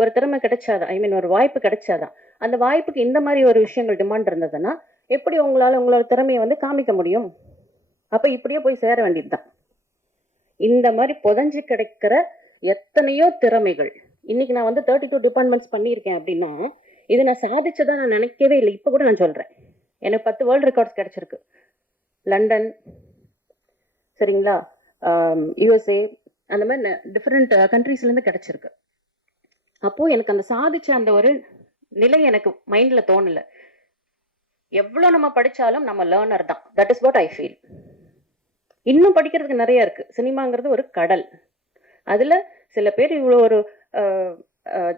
ஒரு திறமை கிடைச்சாதான், ஐ மீன் ஒரு வாய்ப்பு கிடைச்சாதான். அந்த வாய்ப்புக்கு இந்த மாதிரி ஒரு விஷயங்கள் டிமாண்ட் இருந்ததுன்னா எப்படி உங்களோட திறமையை வந்து காமிக்க முடியும்? அப்ப இப்படியே போய் சேர வேண்டியதுதான். இந்த மாதிரி புதஞ்சு கிடைக்கிற எத்தனையோ திறமைகள். இன்னைக்கு நான் வந்து 32 டிபார்ட்மெண்ட்ஸ் பண்ணியிருக்கேன் அப்படின்னா இதை நான் சாதிச்சதா நான் நினைக்கவே இல்லை. இப்போ கூட நான் சொல்றேன், எனக்கு 10 வேர்ல்டு ரெக்கார்ட்ஸ் கிடைச்சிருக்கு. லண்டன், சரிங்களா, யூஎஸ்ஏ, அந்த மாதிரி டிஃப்ரெண்ட் கண்ட்ரீஸ்லேருந்து கிடைச்சிருக்கு. அப்போ எனக்கு அந்த சாதிச்ச அந்த ஒரு நிலை எனக்கு மைண்ட்ல தோணலை. எவ்வளோ நம்ம படிச்சாலும் நம்ம லேர்னர் தான். That is what I feel. இன்னும் படிக்கிறதுக்கு நிறைய இருக்கு. சினிமாங்கிறது ஒரு கடல். அதுல சில பேர் இவ்வளோ ஒரு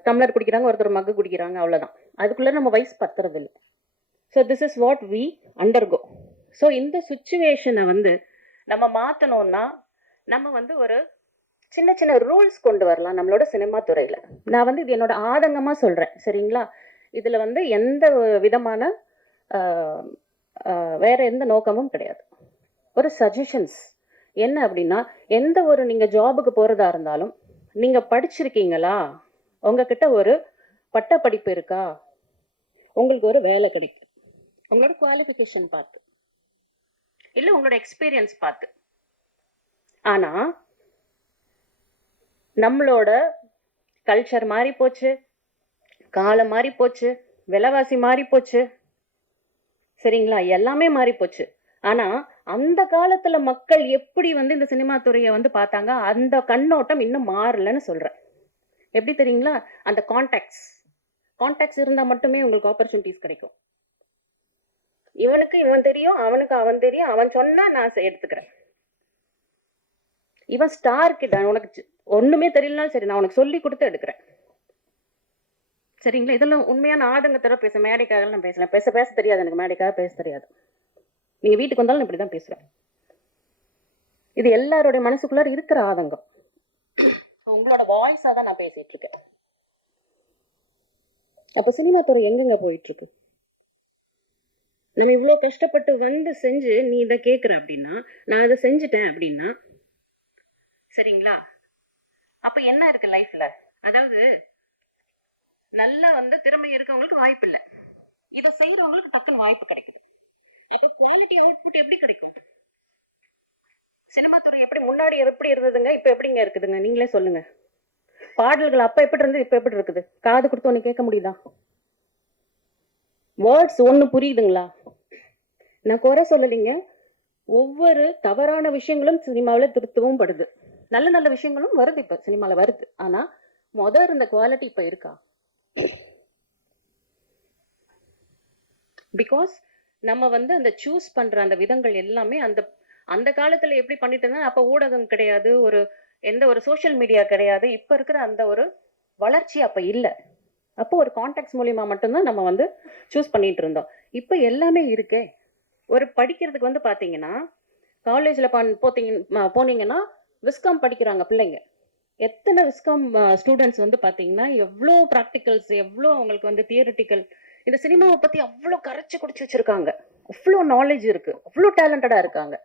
டம்ளர் குடிக்கிறாங்க, ஒருத்தர் மக்கு குடிக்கிறாங்க, அவ்வளோதான். அதுக்குள்ள நம்ம வயசு பத்துறது இல்லை. So this is what we undergo. So இந்த சுச்சுவேஷனை வந்து நம்ம மாற்றணும்னா நம்ம வந்து ஒரு சின்ன சின்ன ரூல்ஸ் கொண்டு வரலாம் நம்மளோட சினிமா துறையில். நான் வந்து இது என்னோட ஆதங்கமாக சொல்கிறேன், சரிங்களா? இதில் வந்து எந்த விதமான வேற எந்த நோக்கமும் கிடையாது. ஒரு சஜஷன்ஸ் என்ன அப்படின்னா, எந்த ஒரு நீங்கள் ஜாபுக்கு போகிறதா இருந்தாலும் நீங்கள் படிச்சிருக்கீங்களா, உங்ககிட்ட ஒரு பட்ட படிப்பு இருக்கா, உங்களுக்கு ஒரு வேலை கிடைக்கும் உங்களோட குவாலிஃபிகேஷன் பார்த்து, இல்லை உங்களோட எக்ஸ்பீரியன்ஸ் பார்த்து. ஆனால் நம்மளோட கல்ச்சர் மாறி போச்சு, காலம் மாறி போச்சு, விலைவாசி மாறி போச்சு, சரிங்களா, எல்லாமே மாறி போச்சு. ஆனா அந்த காலத்துல மக்கள் எப்படி வந்து இந்த சினிமா துறையை வந்து பார்த்தாங்க, அந்த கண்ணோட்டம் இன்னும் மாறலன்னு சொல்றேன். எப்படி தெரியுங்களா? அந்த கான்டாக்ட்ஸ் இருந்தா மட்டுமே உங்களுக்கு ஆப்பர்ச்சுனிட்டிஸ் கிடைக்கும். இவனுக்கு இவன் தெரியும், அவனுக்கு அவன் தெரியும், அவன் சொன்னா நான் எடுத்துக்கிறேன். இவன் ஸ்டார் கிட்ட உனக்கு ஒண்ணுமே தெரியலனாலும் சரி, நான் உனக்கு சொல்லி கொடுத்து எடுக்கிறேன், சரிங்களா? இதெல்லாம் உண்மையான ஆதங்கத்தோட பேச, மேடைக்காக நான் பேசலாம். பேச தெரியாது எனக்கு, மேடைக்காக பேச தெரியாது. நீங்க வீட்டுக்கு வந்தாலும் இப்படிதான் பேசுவேன். இது எல்லாருடைய மனசுக்குள்ளார இருக்கிற ஆதங்கம். உங்களோட வாய்ஸா தான் நான் பேசிட்டு இருக்கேன். அப்ப சினிமா துறை எங்கெங்க போயிட்டு இருக்கு? நம்ம இவ்வளவு கஷ்டப்பட்டு வந்து செஞ்சு நீ இதை கேட்குற அப்படின்னா, நான் அதை செஞ்சுட்டேன் அப்படின்னா, சரிங்களா, அப்ப என்ன இருக்கு லைஃப்ல? அதாவது நல்லா வந்து திறமை இருக்கவங்களுக்கு வாய்ப்பு இல்லை, இதை செய்யறவங்களுக்கு டக்குன்னு வாய்ப்பு கிடைக்குது. அப்ப குவாலிட்டி அவுட்புட் எப்படி கிடைக்கும்? சினிமா துறை எப்படி முன்னாடி எப்படி இருந்ததுங்க, இப்ப எப்படிங்க இருக்குதுங்க? நீங்களே சொல்லுங்க. பாடல்கள் அப்ப எப்படி இருந்தது, இப்ப எப்படி இருக்குது? காது கொடுத்து ஒண்ணு கேட்க முடியுதா? வேர்ட்ஸ் ஒண்ணு புரியுதுங்களா? நான் குறை சொல்லலைங்க. ஒவ்வொரு தவறான விஷயங்களும் சினிமாவில திருத்தவும் படுது, நல்ல நல்ல விஷயங்களும் வருது, இப்ப சினிமால வருது. ஆனா இருந்த குவாலிட்டி இப்ப இருக்கா? பிகாஸ் நம்ம வந்து அந்த சூஸ் பண்ற அந்த விதங்கள் எல்லாமே அந்த காலத்துல எப்படி பண்ணிட்டு இருந்தா, அப்ப ஊடகம் கிடையாது, எந்த ஒரு சோஷியல் மீடியா கிடையாது, இப்ப இருக்கிற அந்த ஒரு வளர்ச்சி அப்ப இல்லை. அப்போ ஒரு கான்டாக்ட்ஸ் மூலியமா மட்டும்தான் நம்ம வந்து சூஸ் பண்ணிட்டு இருந்தோம். இப்ப எல்லாமே இருக்கே. ஒரு படிக்கிறதுக்கு வந்து பாத்தீங்கன்னா, காலேஜ்ல போனீங்கன்னா விஸ்காம் படிக்கிறாங்க பிள்ளைங்க. எத்தனை விஸ்காம் ஸ்டூடெண்ட்ஸ் வந்து பாத்தீங்கன்னா எவ்வளோ ப்ராக்டிகல்ஸ், எவ்வளோ அவங்களுக்கு வந்து தியரிட்டிக்கல். இந்த சினிமாவை பத்தி அவ்வளோ கரைச்சி குடிச்சு வச்சிருக்காங்க, அவ்வளோ நாலேஜ் இருக்கு, அவ்வளோ டேலண்டடா இருக்காங்க.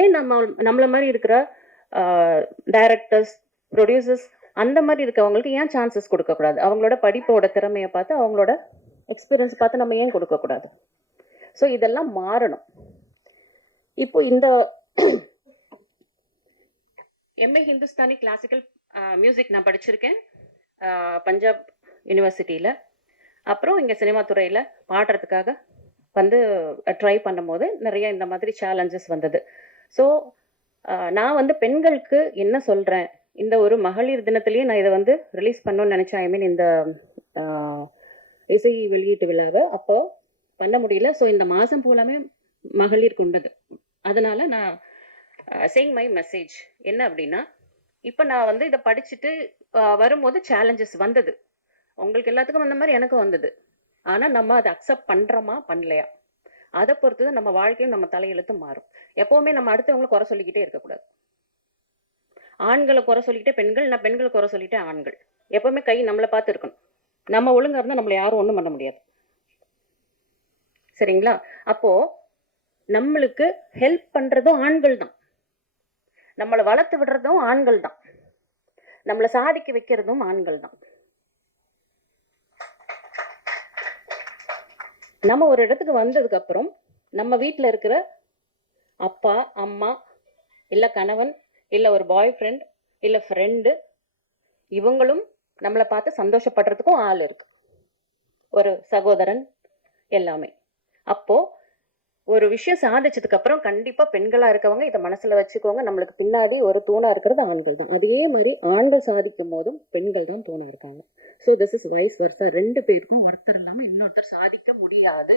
ஏன் நம்மள மாதிரி இருக்கிற டைரக்டர்ஸ், ப்ரொடியூசர்ஸ் அந்த மாதிரி இருக்கவங்களுக்கு ஏன் சான்சஸ் கொடுக்கக்கூடாது? அவங்களோட படிப்போட திறமையை பார்த்து, அவங்களோட எக்ஸ்பீரியன்ஸ் பார்த்து நம்ம ஏன் கொடுக்கக்கூடாது? ஸோ இதெல்லாம் மாறணும். இப்போ இந்த எம்ஏ ஹிந்துஸ்தானி கிளாசிக்கல் மியூசிக் நான் படிச்சிருக்கேன் பஞ்சாப் யூனிவர்சிட்டியில். அப்புறம் இங்கே சினிமா துறையில் பாடுறதுக்காக வந்து ட்ரை பண்ணும்போது நிறைய இந்த மாதிரி சேலஞ்சஸ் வந்தது. ஸோ நான் வந்து பெண்களுக்கு என்ன சொல்கிறேன், இந்த ஒரு மகளிர் தினத்திலேயே நான் இதை வந்து ரிலீஸ் பண்ணணும்னு நினச்சேன். ஐ மீன் இந்த இசை வெளியீட்டு விழாவை அப்போ பண்ண முடியல. ஸோ இந்த மாதம் பூலாமே மகளிர் கொண்டது. அதனால நான் சேயிங் மை மெசேஜ் என்ன அப்படின்னா, இப்போ நான் வந்து இதை படிச்சுட்டு வரும்போது சேலஞ்சஸ் வந்தது. உங்களுக்கு எல்லாத்துக்கும் வந்த மாதிரி எனக்கும் வந்தது. ஆனால் நம்ம அதை அக்செப்ட் பண்ணுறோமா பண்ணலையா, அதை பொறுத்து தான் நம்ம வாழ்க்கையும் நம்ம தலையெழுத்தும் மாறும். எப்போவுமே நம்ம அடுத்தவங்களை குறை சொல்லிக்கிட்டே இருக்கக்கூடாது. ஆண்களை குறை சொல்லிக்கிட்டே பெண்கள், நான் பெண்களை குறை சொல்லிட்டே ஆண்கள். எப்போவுமே கை நம்மளை பார்த்து இருக்கணும். நம்ம ஒழுங்காக இருந்தால் நம்மளை யாரும் ஒன்றும் பண்ண முடியாது. சரிங்களா? அப்போது நம்மளுக்கு ஹெல்ப் பண்ணுறதும் ஆண்கள் தான், நம்மளை வளர்த்து விடுறதும் ஆண்கள் தான், நம்மளை சாதிக்க வைக்கிறதும் ஆண்கள் தான். நம்ம ஒரு இடத்துக்கு வந்ததுக்கு அப்புறம் நம்ம வீட்டில் இருக்கிற அப்பா அம்மா இல்லை கணவன் இல்லை ஒரு பாய் ஃப்ரெண்ட் இல்லை ஃப்ரெண்டு இவங்களும் நம்மளை பார்த்து சந்தோஷப்படுறதுக்கும் ஆள் இருக்கு, ஒரு சகோதரன் எல்லாமே. அப்போ ஒரு விஷயம் சாதிச்சதுக்கு அப்புறம் கண்டிப்பா பெண்களா இருக்கவங்க இதை மனசுல வச்சுக்கோங்க, நம்மளுக்கு பின்னாடி ஒரு தூணா இருக்கிறது ஆண்கள் தான். அதே மாதிரி ஆண்கள் சாதிக்கும் போதும் பெண்கள் தான் தூணா இருக்காங்க. So this is vice versa. ரெண்டு பேருக்கும் ஒருத்தர் இல்லாம இன்னொருத்தர் சாதிக்க முடியாது.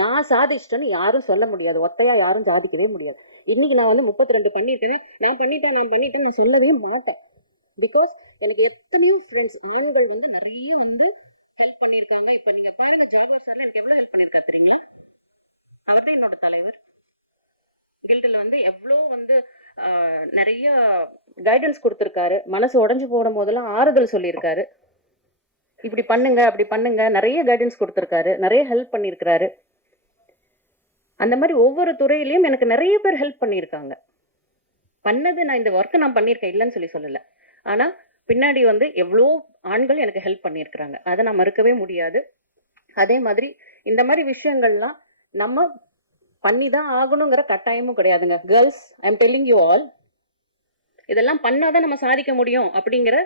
நான் சாதிச்சிட்டேன்னு யாரும் சொல்ல முடியாது, ஒத்தையா யாரும் சாதிக்கவே முடியாது. இன்னைக்கு நான் வந்து 32 பண்ணிட்டேன், நான் பண்ணிட்டேன் நான் சொல்லவே மாட்டேன். பிகாஸ் எனக்கு எத்தனையோ ஃப்ரெண்ட்ஸ் ஆண்கள் வந்து நிறைய வந்து ஹெல்ப் பண்ணியிருக்காங்க. இப்போ நீங்க பாருங்க, ஜாபர் சார்ல எனக்கு எவ்வளவு ஹெல்ப் பண்ணியிருக்கா தெரியுங்களா? அவர் தான் என்னோட தலைவர். கில்டில் வந்து எவ்வளோ வந்து நிறைய கைடன்ஸ் கொடுத்துருக்காரு. மனசு உடஞ்சு போடும் போதெல்லாம் ஆறுதல் சொல்லியிருக்காரு. இப்படி பண்ணுங்க அப்படி பண்ணுங்க, நிறைய கைடன்ஸ் கொடுத்துருக்காரு, நிறைய ஹெல்ப் பண்ணியிருக்கிறாரு. அந்த மாதிரி ஒவ்வொரு துறையிலையும் எனக்கு நிறைய பேர் ஹெல்ப் பண்ணியிருக்காங்க. பண்ணது நான் இந்த ஒர்க்கை நான் பண்ணியிருக்கேன் இல்லைன்னு சொல்லலை. ஆனால் பின்னாடி வந்து எவ்வளோ ஆண்கள் எனக்கு ஹெல்ப் பண்ணியிருக்கிறாங்க, அதை நான் மறுக்கவே முடியாது. அதே மாதிரி இந்த மாதிரி விஷயங்கள்லாம் நம்ம பண்ணி தான் ஆகணுங்கிற கட்டாயமும் கிடையாதுங்க. Girls, I am telling you all, இதெல்லாம் பண்ணாதான் நம்ம சாதிக்க முடியும் அப்படிங்கிற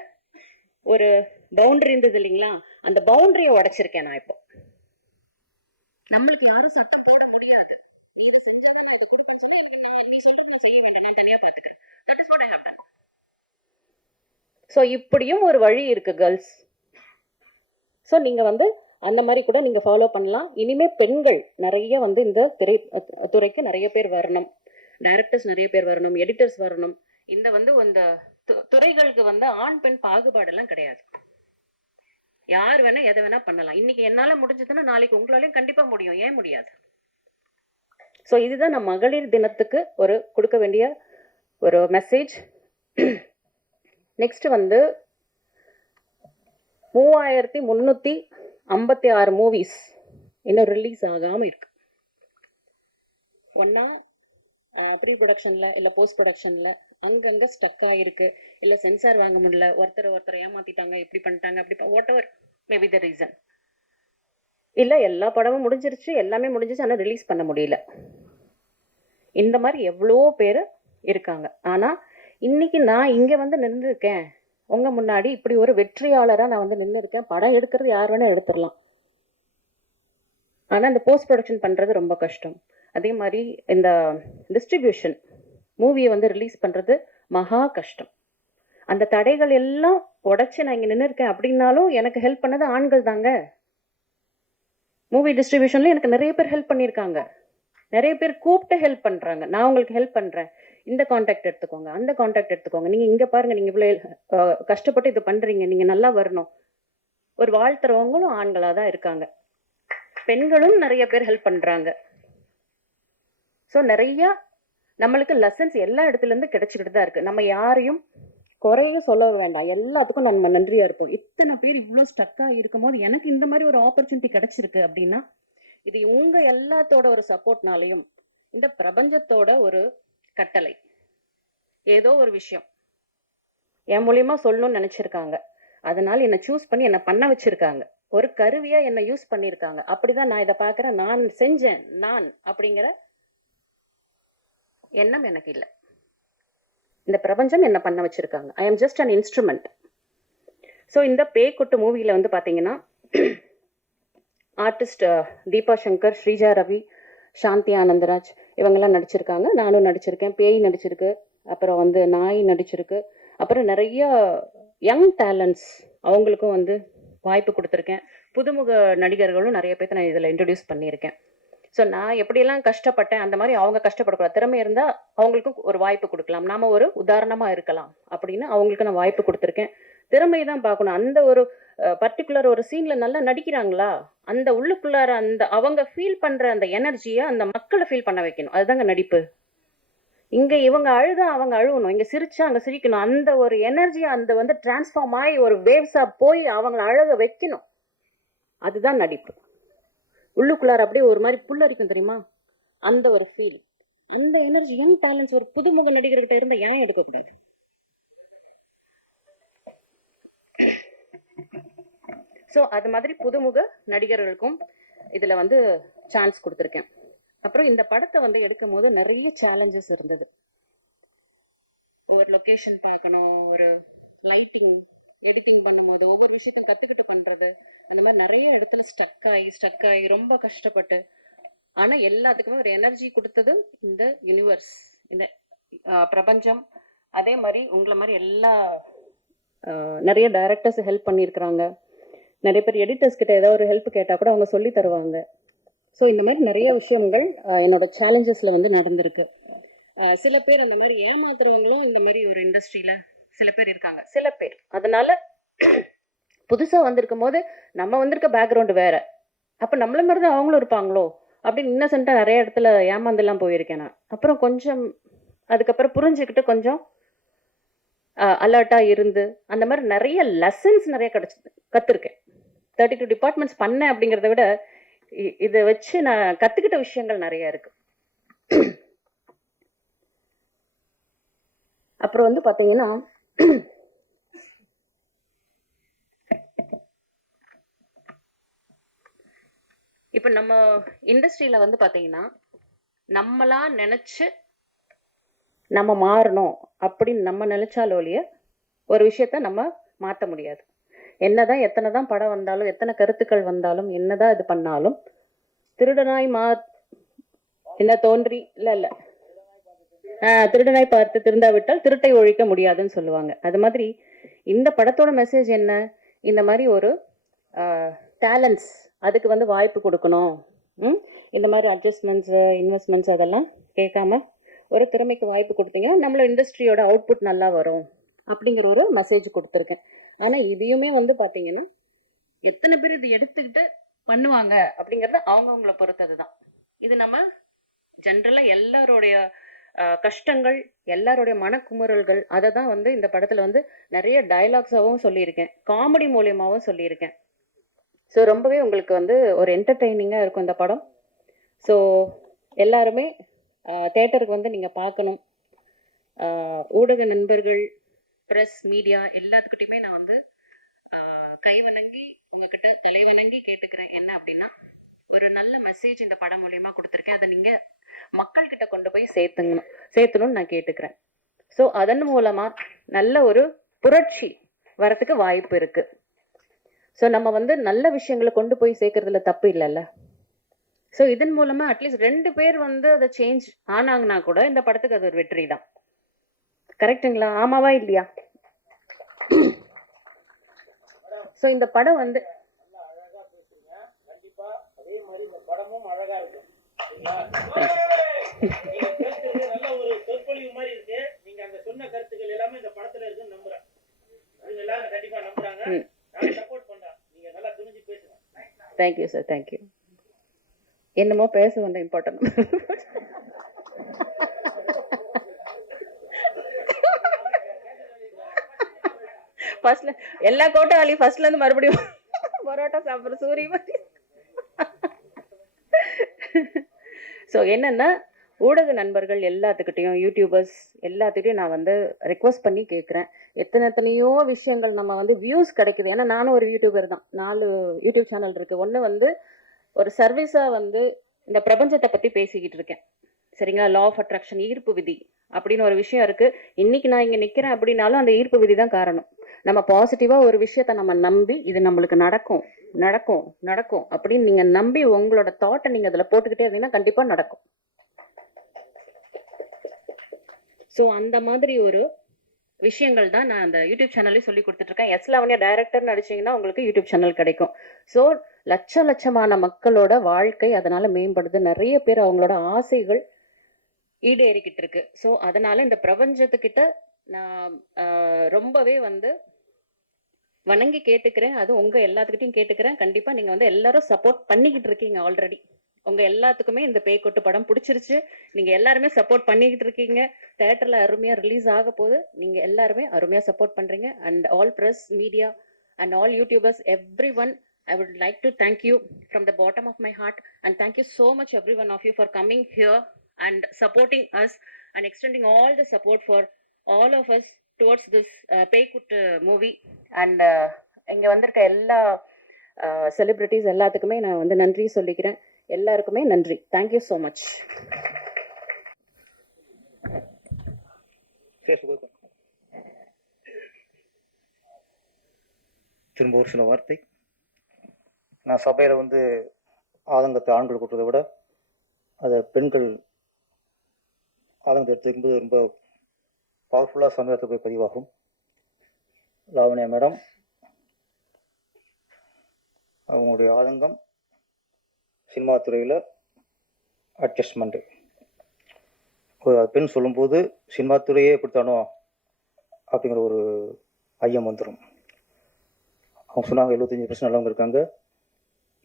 ஒரு பவுண்டரி இருந்தது இல்லைங்களா? அந்த பவுண்டரியை உடைச்சிருக்கேன் நான். இப்போ நம்மளுக்கு யாரும் சட்டம் போட முடியாது. ஸோ இப்படியும் ஒரு வழி இருக்கு கேர்ள்ஸ். ஸோ நீங்க வந்து அந்த மாதிரி கூட நீங்க ஃபாலோ பண்ணலாம். இனிமே பெண்கள் நிறைய வந்து இந்த துறைக்கு நிறைய பேர் வரணும், டைரக்டர்ஸ் நிறைய பேர் வரணும், எடிட்டர்ஸ் வரணும். இந்த வந்து இந்த துறைகளுக்கு வந்து ஆண் பெண் பாகுபாடு எல்லாம் கிடையாது. யார் வேணா எதை வேணா பண்ணலாம். இன்னைக்கு என்னால முடிஞ்சதுன்னா நாளைக்கு உங்களாலையும் கண்டிப்பா முடியும், ஏன் முடியாது? ஸோ இதுதான் நான் மகளிர் தினத்துக்கு ஒரு கொடுக்க வேண்டிய ஒரு மெசேஜ். நெக்ஸ்ட் வந்து 3356 மூவிஸ் இன்னும் ரிலீஸ் ஆகாமல் இருக்கு. ஒன்றா ப்ரீ ப்ரொடக்ஷனில் இல்லை போஸ்ட் ப்ரொடக்ஷனில் அங்கங்கே ஸ்டக் ஆகிருக்கு, இல்லை சென்சார் வாங்க முடியல, ஒருத்தர் ஏமாற்றிட்டாங்க, இப்படி பண்ணிட்டாங்க, அப்படி what ever maybe the reason. இல்லை எல்லா படமும் முடிஞ்சிருச்சு, எல்லாமே முடிஞ்சிச்சு, ஆனால் ரிலீஸ் பண்ண முடியல. இந்த மாதிரி எவ்வளோ பேர் இருக்காங்க. ஆனால் இன்னைக்கு நான் இங்கே வந்து நின்றுருக்கேன் உங்க முன்னாடி, இப்படி ஒரு வெற்றியாளராக நான் வந்து நின்று இருக்கேன். படம் எடுக்கிறது யார் வேணா எடுத்துடலாம், ஆனால் இந்த போஸ்ட் ப்ரொடக்ஷன் பண்ணுறது ரொம்ப கஷ்டம். அதே மாதிரி இந்த டிஸ்ட்ரிபியூஷன் மூவியை வந்து ரிலீஸ் பண்ணுறது மகா கஷ்டம். அந்த தடைகள் எல்லாம் உடைச்சு நான் இங்கே நின்று இருக்கேன் அப்படின்னாலும் எனக்கு ஹெல்ப் பண்ணது ஆண்கள் தாங்க. மூவி டிஸ்ட்ரிபியூஷன்ல எனக்கு நிறைய பேர் ஹெல்ப் பண்ணியிருக்காங்க, நிறைய பேர் கூப்பிட்டு ஹெல்ப் பண்ணுறாங்க. நான் உங்களுக்கு ஹெல்ப் பண்ணுறேன், இந்த கான்டாக்ட் எடுத்துக்கோங்க, அந்த கான்டாக்ட் எடுத்துக்கோங்க, நீங்கள் இங்கே பாருங்கள், நீங்கள் இவ்வளோ கஷ்டப்பட்டு இது பண்ணுறீங்க, நீங்கள் நல்லா வரணும். ஒரு வாழ்த்துறவங்களும் ஆண்களாக தான் இருக்காங்க. பெண்களும் நிறைய பேர் ஹெல்ப் பண்ணுறாங்க. ஸோ நிறைய நம்மளுக்கு லெசன்ஸ் எல்லா இடத்துலேருந்து கிடைச்சிக்கிட்டு தான் இருக்குது. நம்ம யாரையும் குறைய சொல்ல வேண்டாம், எல்லாத்துக்கும் நம்ம நன்றியாக இருப்போம். இத்தனை பேர் இவ்வளோ ஸ்டக்காக இருக்கும் போது எனக்கு இந்த மாதிரி ஒரு ஆப்பர்ச்சுனிட்டி கிடைச்சிருக்கு அப்படின்னா இது உங்கள் எல்லாத்தோட ஒரு சப்போர்ட்னாலையும் இந்த பிரபஞ்சத்தோட ஒரு கட்டளை. ஏதோ ஒரு விஷயம் என் மூலியமா சொல்லணும்னு நினைச்சிருக்காங்க, அதனால என்னை சூஸ் பண்ணி என்னை பண்ண வச்சிருக்காங்க, ஒரு கருவியா என்னை யூஸ் பண்ணியிருக்காங்க. அப்படிதான் நான் இதை பார்க்குறேன். நான் செஞ்சேன் நான் அப்படிங்கிற எண்ணம் எனக்கு இல்லை. இந்த பிரபஞ்சம் என்ன பண்ண வச்சிருக்காங்க. I am just an instrument. So இந்த பேய்க்குட்டு மூவியில் வந்து பார்த்தீங்கன்னா ஆர்டிஸ்ட் தீபா சங்கர், ஸ்ரீஜா ரவி, சாந்தி ஆனந்தராஜ் இவங்கெல்லாம் நடிச்சிருக்காங்க. நானும் நடிச்சிருக்கேன். பேய் நடிச்சிருக்கு, அப்புறம் வந்து நாய் நடிச்சிருக்கு, அப்புறம் நிறைய யங் டேலண்ட்ஸ் அவங்களுக்கும் வந்து வாய்ப்பு கொடுத்துருக்கேன். புதுமுக நடிகர்களும் நிறைய பேர்த்த நான் இதில் இன்ட்ரடியூஸ் பண்ணியிருக்கேன். ஸோ நான் எப்படியெல்லாம் கஷ்டப்பட்டேன் அந்த மாதிரி அவங்க கஷ்டப்படக்கூடாது. திறமை இருந்தால் அவங்களுக்கும் ஒரு வாய்ப்பு கொடுக்கலாம், நாம ஒரு உதாரணமாக இருக்கலாம் அப்படின்னு அவங்களுக்கு நான் வாய்ப்பு கொடுத்துருக்கேன். திறமை தான் பார்க்கணும். அந்த ஒரு பர்டிகுலர் ஒரு சீனில் நல்லா நடிக்கிறாங்களா, அந்த உள்ளுக்குள்ளார அந்த அவங்க ஃபீல் பண்ணுற அந்த எனர்ஜியை அந்த மக்களை ஃபீல் பண்ண வைக்கணும். அதுதாங்க நடிப்பு. இங்கே இவங்க அழுதா அவங்க அழுவணும், இங்கே சிரிச்சா அங்கே சிரிக்கணும். அந்த ஒரு எனர்ஜி அந்த வந்து டிரான்ஸ்ஃபார்ம் ஆகி ஒரு வேவ்ஸாக போய் அவங்கள அழக வைக்கணும். அதுதான் நடிப்பு. உள்ளுக்குள்ளார அப்படியே ஒரு மாதிரி புல்லரிக்கும் தெரியுமா, அந்த ஒரு ஃபீல், அந்த எனர்ஜி யங் டேலண்ட்ஸ் ஒரு புதுமுக நடிகர்கிட்ட இருந்தால் ஏன் எடுக்கக்கூடாது? ஸோ அது மாதிரி புதுமுக நடிகர்களுக்கும் இதில் வந்து சான்ஸ் கொடுத்துருக்கேன். அப்புறம் இந்த படத்தை வந்து எடுக்கும் போது நிறைய சேலஞ்சஸ் இருந்தது. ஒரு லொக்கேஷன் பார்க்கணும், ஒரு லைட்டிங், எடிட்டிங் பண்ணும்போது ஒவ்வொரு விஷயத்தையும் கற்றுக்கிட்டு பண்ணுறது, அந்த மாதிரி நிறைய இடத்துல ஸ்டக் ஆகி ரொம்ப கஷ்டப்பட்டு, ஆனால் எல்லாத்துக்குமே ஒரு எனர்ஜி கொடுத்தது இந்த யூனிவர்ஸ், இந்த பிரபஞ்சம். அதே மாதிரி உங்களை மாதிரி எல்லா நிறைய டைரக்டர்ஸ் ஹெல்ப் பண்ணியிருக்கிறாங்க. நிறைய பேர் எடிட்டர்ஸ் கிட்ட ஏதாவது ஒரு ஹெல்ப் கேட்டால் கூட அவங்க சொல்லி தருவாங்க. ஸோ இந்த மாதிரி நிறைய விஷயங்கள் என்னோட சேலஞ்சஸில் வந்து நடந்திருக்கு. சில பேர் அந்த மாதிரி ஏமாத்துறவங்களும் இந்த மாதிரி ஒரு இண்டஸ்ட்ரியில் சில பேர் இருக்காங்க. சில பேர் அதனால புதுசாக வந்திருக்கும் போது நம்ம வந்திருக்க பேக்ரவுண்டு வேற, அப்போ நம்மள மாதிரி தான் அவங்களும் இருப்பாங்களோ அப்படின்னு இன்னசென்ட்டாக நிறைய இடத்துல ஏமாந்துலாம் போயிருக்கேன் நான். அப்புறம் கொஞ்சம் அதுக்கப்புறம் புரிஞ்சுக்கிட்டு கொஞ்சம் அலர்ட்டாக இருந்து அந்த மாதிரி நிறைய லெசன்ஸ் நிறைய கற்றுருக்கேன். 32 டிபார்ட்மெண்ட்ஸ் பண்ணேன் அப்படிங்கிறத விட இதை வச்சு நான் கற்றுக்கிட்ட விஷயங்கள் நிறைய இருக்கு. அப்புறம் வந்து பார்த்தீங்கன்னா இப்போ நம்ம இண்டஸ்ட்ரியில் வந்து பார்த்தீங்கன்னா நம்மளா நினச்சி நம்ம மாறணும் அப்படின்னு நம்ம நினைச்சாலோலிய ஒரு விஷயத்த நம்ம மாற்ற முடியாது. என்னதான் எத்தனை தான் படம் வந்தாலும், எத்தனை கருத்துக்கள் வந்தாலும், என்னதான் இது பண்ணாலும், திருடனாய் என்ன தோன்றி இல்லை திருடனாய் பார்த்து திருந்தாவிட்டால் திருட்டை ஒழிக்க முடியாதுன்னு சொல்லுவாங்க. அது மாதிரி இந்த படத்தோட மெசேஜ் என்ன, இந்த மாதிரி ஒரு டேலண்ட்ஸ் அதுக்கு வந்து வாய்ப்பு கொடுக்கணும். இந்த மாதிரி அட்ஜஸ்ட்மெண்ட்ஸு, இன்வெஸ்ட்மெண்ட்ஸ் அதெல்லாம் கேட்காம ஒரு திறமைக்கு வாய்ப்பு கொடுத்தீங்கன்னா நம்மளோட இண்டஸ்ட்ரியோட அவுட்புட் நல்லா வரும் அப்படிங்கிற ஒரு மெசேஜ் கொடுத்துருக்கேன். ஆனால் இதையுமே வந்து பார்த்தீங்கன்னா எத்தனை பேர் இது எடுத்துக்கிட்டு பண்ணுவாங்க அப்படிங்கிறது அவங்கவுங்கள பொறுத்தது தான். இது நம்ம ஜென்ரலாக எல்லாருடைய கஷ்டங்கள், எல்லாருடைய மனக்குமுறல்கள், அதை தான் வந்து இந்த படத்தில் வந்து நிறைய டயலாக்ஸாகவும் சொல்லியிருக்கேன், காமெடி மூலியமாகவும் சொல்லியிருக்கேன். ஸோ ரொம்பவே உங்களுக்கு வந்து ஒரு என்டர்டெய்னிங்காக இருக்கும் இந்த படம். ஸோ எல்லாருமே தேட்டருக்கு வந்து நீங்கள் பார்க்கணும். ஊடக நண்பர்கள், ப்ரெஸ், மீடியா எல்லாத்துக்கிட்டையுமே நான் வந்து கை வணங்கி உங்ககிட்ட தலை வணங்கி கேட்டுக்கிறேன். என்ன அப்படின்னா, ஒரு நல்ல மெசேஜ் இந்த படம் மூலயமா கொடுத்துருக்கேன், அதை நீங்கள் மக்கள்கிட்ட கொண்டு போய் சேர்த்தணும்னு நான் கேட்டுக்கிறேன். ஸோ அதன் மூலமாக நல்ல ஒரு புரட்சி வரத்துக்கு வாய்ப்பு இருக்குது. ஸோ நம்ம வந்து நல்ல விஷயங்களை கொண்டு போய் சேர்க்கறதுல தப்பு இல்லைல்ல. ஸோ இதன் மூலமாக அட்லீஸ்ட் 2 பேர் வந்து அதை சேஞ்ச் ஆனாங்கன்னா கூட இந்த படத்துக்கு அது ஒரு வெற்றி தான். கரெக்டுங்களா? ஆமாவா இல்லையா? ஸோ இந்த படம் வந்து நல்ல ஒரு சொற்பொழிவு மாதிரி இருக்கு. நீங்க அங்க சொன்ன கருத்துக்கள் எல்லாமே இந்த படத்துல இருக்குன்னு நம்புறேன். அது எல்லாரும் கண்டிப்பா நம்புறாங்க. நான் சப்போர்ட் பண்றேன். நீங்க நல்லா துணிஞ்சு பேசுங்க. Thank you sir, thank you. என்னமோ பேச வந்த இம்பார்ட்டன்ட். ஃபர்ஸ்ட்ல எல்லா கோட்டாலையும் ஃபர்ஸ்ட்ல இருந்து மறுபடியும் பரோட்டா சாப்பிட்ற சூரிய மாதிரி. ஸோ என்னன்னா, ஊடக நண்பர்கள் எல்லாத்துக்கிட்டையும், யூடியூபர்ஸ் எல்லாத்துக்கிட்டையும் நான் வந்து ரெக்வஸ்ட் பண்ணி கேட்குறேன். எத்தனையோ விஷயங்கள் நம்ம வந்து வியூஸ் கிடைக்குது. ஏன்னா நானும் ஒரு யூடியூபர் தான், 4 யூடியூப் சேனல் இருக்குது. ஒன்று வந்து ஒரு சர்வீஸாக வந்து இந்த பிரபஞ்சத்தை பற்றி பேசிக்கிட்டு இருக்கேன், சரிங்களா? லா ஆஃப் அட்ராக்ஷன், ஈர்ப்பு விதி, அப்படின்னு ஒரு விஷயம் இருக்கு. இன்னைக்கு நான் இங்க நிக்கிறேன் அப்படின்னாலும் அந்த ஈர்ப்பு விதி தான் காரணம். நம்ம பாசிட்டிவா ஒரு விஷயத்த நம்ம நம்பி இது நம்மளுக்கு நடக்கும் நடக்கும் நடக்கும் அப்படின்னு நீங்க நம்பி உங்களோட தாட்டை நீங்க அதுல போட்டுக்கிட்டே இருந்தீங்கன்னா கண்டிப்பா நடக்கும். ஸோ அந்த மாதிரி ஒரு விஷயங்கள் தான் நான் அந்த யூடியூப் சேனல்லே சொல்லி கொடுத்துட்டு இருக்கேன். எஸ் லாவண்யா டைரக்டர் நடிச்சீங்கன்னா உங்களுக்கு யூடியூப் சேனல் கிடைக்கும். ஸோ லட்சமான மக்களோட வாழ்க்கை அதனால மேம்படுது. நிறைய பேர் அவங்களோட ஆசைகள் ஈடேறிக்கிட்டு இருக்கு. ஸோ அதனால இந்த பிரபஞ்சத்துக்கிட்ட நான் ரொம்பவே வந்து வணங்கி கேட்டுக்கிறேன். அது உங்க எல்லாத்துக்கிட்டையும் கேட்டுக்கிறேன். கண்டிப்பா நீங்க வந்து எல்லாரும் சப்போர்ட் பண்ணிக்கிட்டு இருக்கீங்க. ஆல்ரெடி உங்க எல்லாத்துக்குமே இந்த பேய் கொட்டு படம் பிடிச்சிருச்சு. நீங்க எல்லாருமே சப்போர்ட் பண்ணிக்கிட்டு இருக்கீங்க. தியேட்டர்ல அருமையா ரிலீஸ் ஆக போகுது. நீங்க எல்லாருமே அருமையா சப்போர்ட் பண்றீங்க. And all press media and all YouTubers every one, I would like to thank you from the bottom of my heart, and thank you so much every one of you for coming here and supporting us and extending all the support for all of us towards this பேய்க்குட்டு movie. And இங்க வந்திருக்க எல்லா celebrities எல்லாத்துக்குமே நான் வந்து நன்றி சொல்லிக்கிறேன். எல்லாருக்குமே நன்றி. Thank you so much. திரும்ப ஒரு சில வார்த்தை. நான் சபையில் வந்து ஆதங்கத்தை ஆண்கள் கூட்டுறதை விட அதை பெண்கள் ஆதங்கத்தை எடுத்துக்கும்போது ரொம்ப பவர்ஃபுல்லாக சமுதாயத்தை போய் பதிவாகும். லாவண்யா மேடம் அவங்களுடைய ஆதங்கம் சினிமா துறையில் அட்ஜஸ்ட்மெண்ட்டு ஒரு பெண் சொல்லும்போது சினிமா துறையே எப்படித்தானோ அப்படிங்கிற ஒரு ஐயம் வந்துடும். அவங்க சொன்னாங்க 75% நல்லவங்க இருக்காங்க,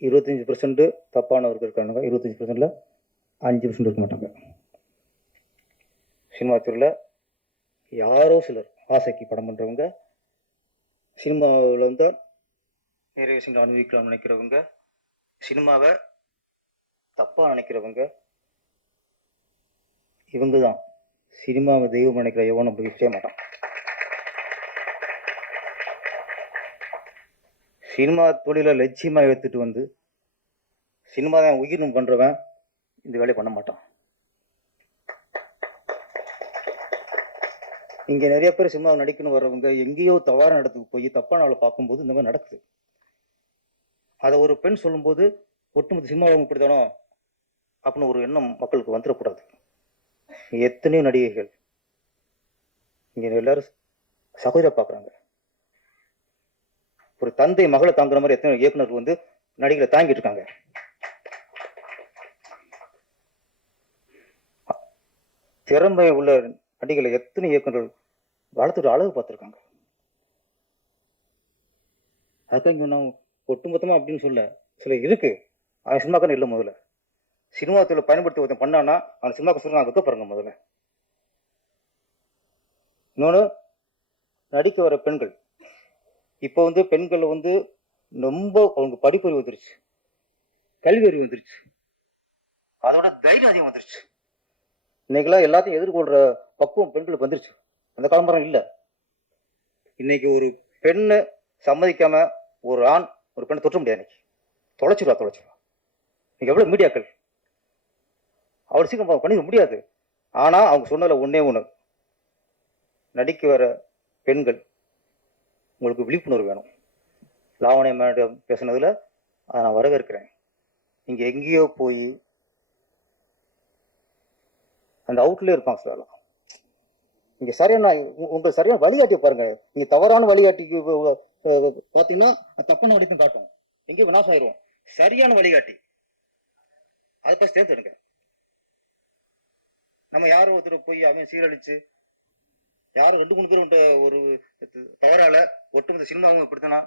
25% தப்பானவர்கள் இருக்காங்க, 25%ல் 5% இருக்க மாட்டாங்க. சினிமா துறையில் யாரோ சிலர் ஆசைக்கு படம் பண்ணுறவங்க, சினிமாவில் வந்து நிறைய விஷயங்கள் அனுபவிக்கலாம் நினைக்கிறவங்க, சினிமாவை தப்பாக நினைக்கிறவங்க, இவங்க தான் சினிமாவை தெய்வம் நினைக்கிற எவனும் அப்படி செய்ய மாட்டான். சினிமா தொழிலை லட்சியமாக எடுத்துட்டு வந்து சினிமா தான் உயிர்னு பண்ணுறவன் இந்த வேலையை பண்ண மாட்டான். இங்கே நிறைய பேர் சினிமாவை நடிக்கணும் வர்றவங்க எங்கேயோ தவறான இடத்துக்கு போய் தப்பான ஆளை பார்க்கும்போது இந்த மாதிரி நடக்குது. அதை ஒரு பெண் சொல்லும்போது ஒட்டுமொத்த சினிமாவில் இப்படித்தானோ அப்படின்னு ஒரு எண்ணம் மக்களுக்கு வந்துடக்கூடாது. எத்தனையோ நடிகைகள் இங்கே எல்லாரும் சகோதர பார்க்குறாங்க. ஒரு தந்தை மகளை தாங்குற மாதிரி எத்தனை இயக்குநர்கள் வந்து நடிகளை தாங்கிட்டு இருக்காங்க. திறமை உள்ள நடிகளை எத்தனை இயக்குநர்கள் வளர்த்துட்டு அழகு பார்த்துருக்காங்க. அதுக்காக இங்கே நான் ஒட்டுமொத்தமா அப்படின்னு சொல்ல சில இருக்கு. அவன் சினிமாக்கான இல்லை. முதல்ல சினிமா தொழிலை பயன்படுத்தி ஒருத்தன் பண்ணான்னா அவன் சினிமாக்கு சொல்ல நான் வைக்க பாருங்க. முதல்ல இன்னொன்று, நடிக்க வர பெண்கள் இப்போ வந்து பெண்கள் வந்து ரொம்ப அவங்க படிப்பறிவு வந்துருச்சு, கல்வி அறிவு வந்துருச்சு, அதோட தைரியம் அதிகம் வந்துருச்சு. இன்னைக்கெல்லாம் எல்லாத்தையும் எதிர்கொள்ற பக்குவம் பெண்களுக்கு வந்துருச்சு. அந்த காலம்பரம் இல்லை. இன்னைக்கு ஒரு பெண்ணு சம்மதிக்காம ஒரு ஆண் ஒரு பெண்ணை தொற்ற முடியாது. இன்னைக்கு தொலைச்சிடுவா. இன்னைக்கு எவ்வளவு மீடியாக்கள் அவ்வளோ சீக்கிரம் பண்ணிட முடியாது. ஆனா அவங்க சொன்னதுல ஒன்னே ஒன்று, நடிக்க வர பெண்கள் உங்களுக்கு விழிப்புணர்வு வேணும். லாவண்யா மேடம் பேசுனதுல அதை நான் வரவேற்கிறேன். நீங்க எங்கேயோ போய் அந்த அவுட்லேயே இருப்பாங்க சொல்லலாம். நீங்க சரியான உங்களுக்கு சரியான வழிகாட்டிய பாருங்க. நீங்க தவறான வழிகாட்டிக்கு பார்த்தீங்கன்னா தப்பான வழிக்கும் காட்டும், எங்கேயும் வினாசம் ஆயிரும். சரியான வழிகாட்டி அதை பற்றி தேர்ந்தெடுங்க. நம்ம யாரும் ஒருத்தர் போய் அவன் சீரழிச்சு யாரும் 2-3 பேர் ஒரு தவறால ஒட்டுமொத்த சினிமாவும் இப்படித்தானா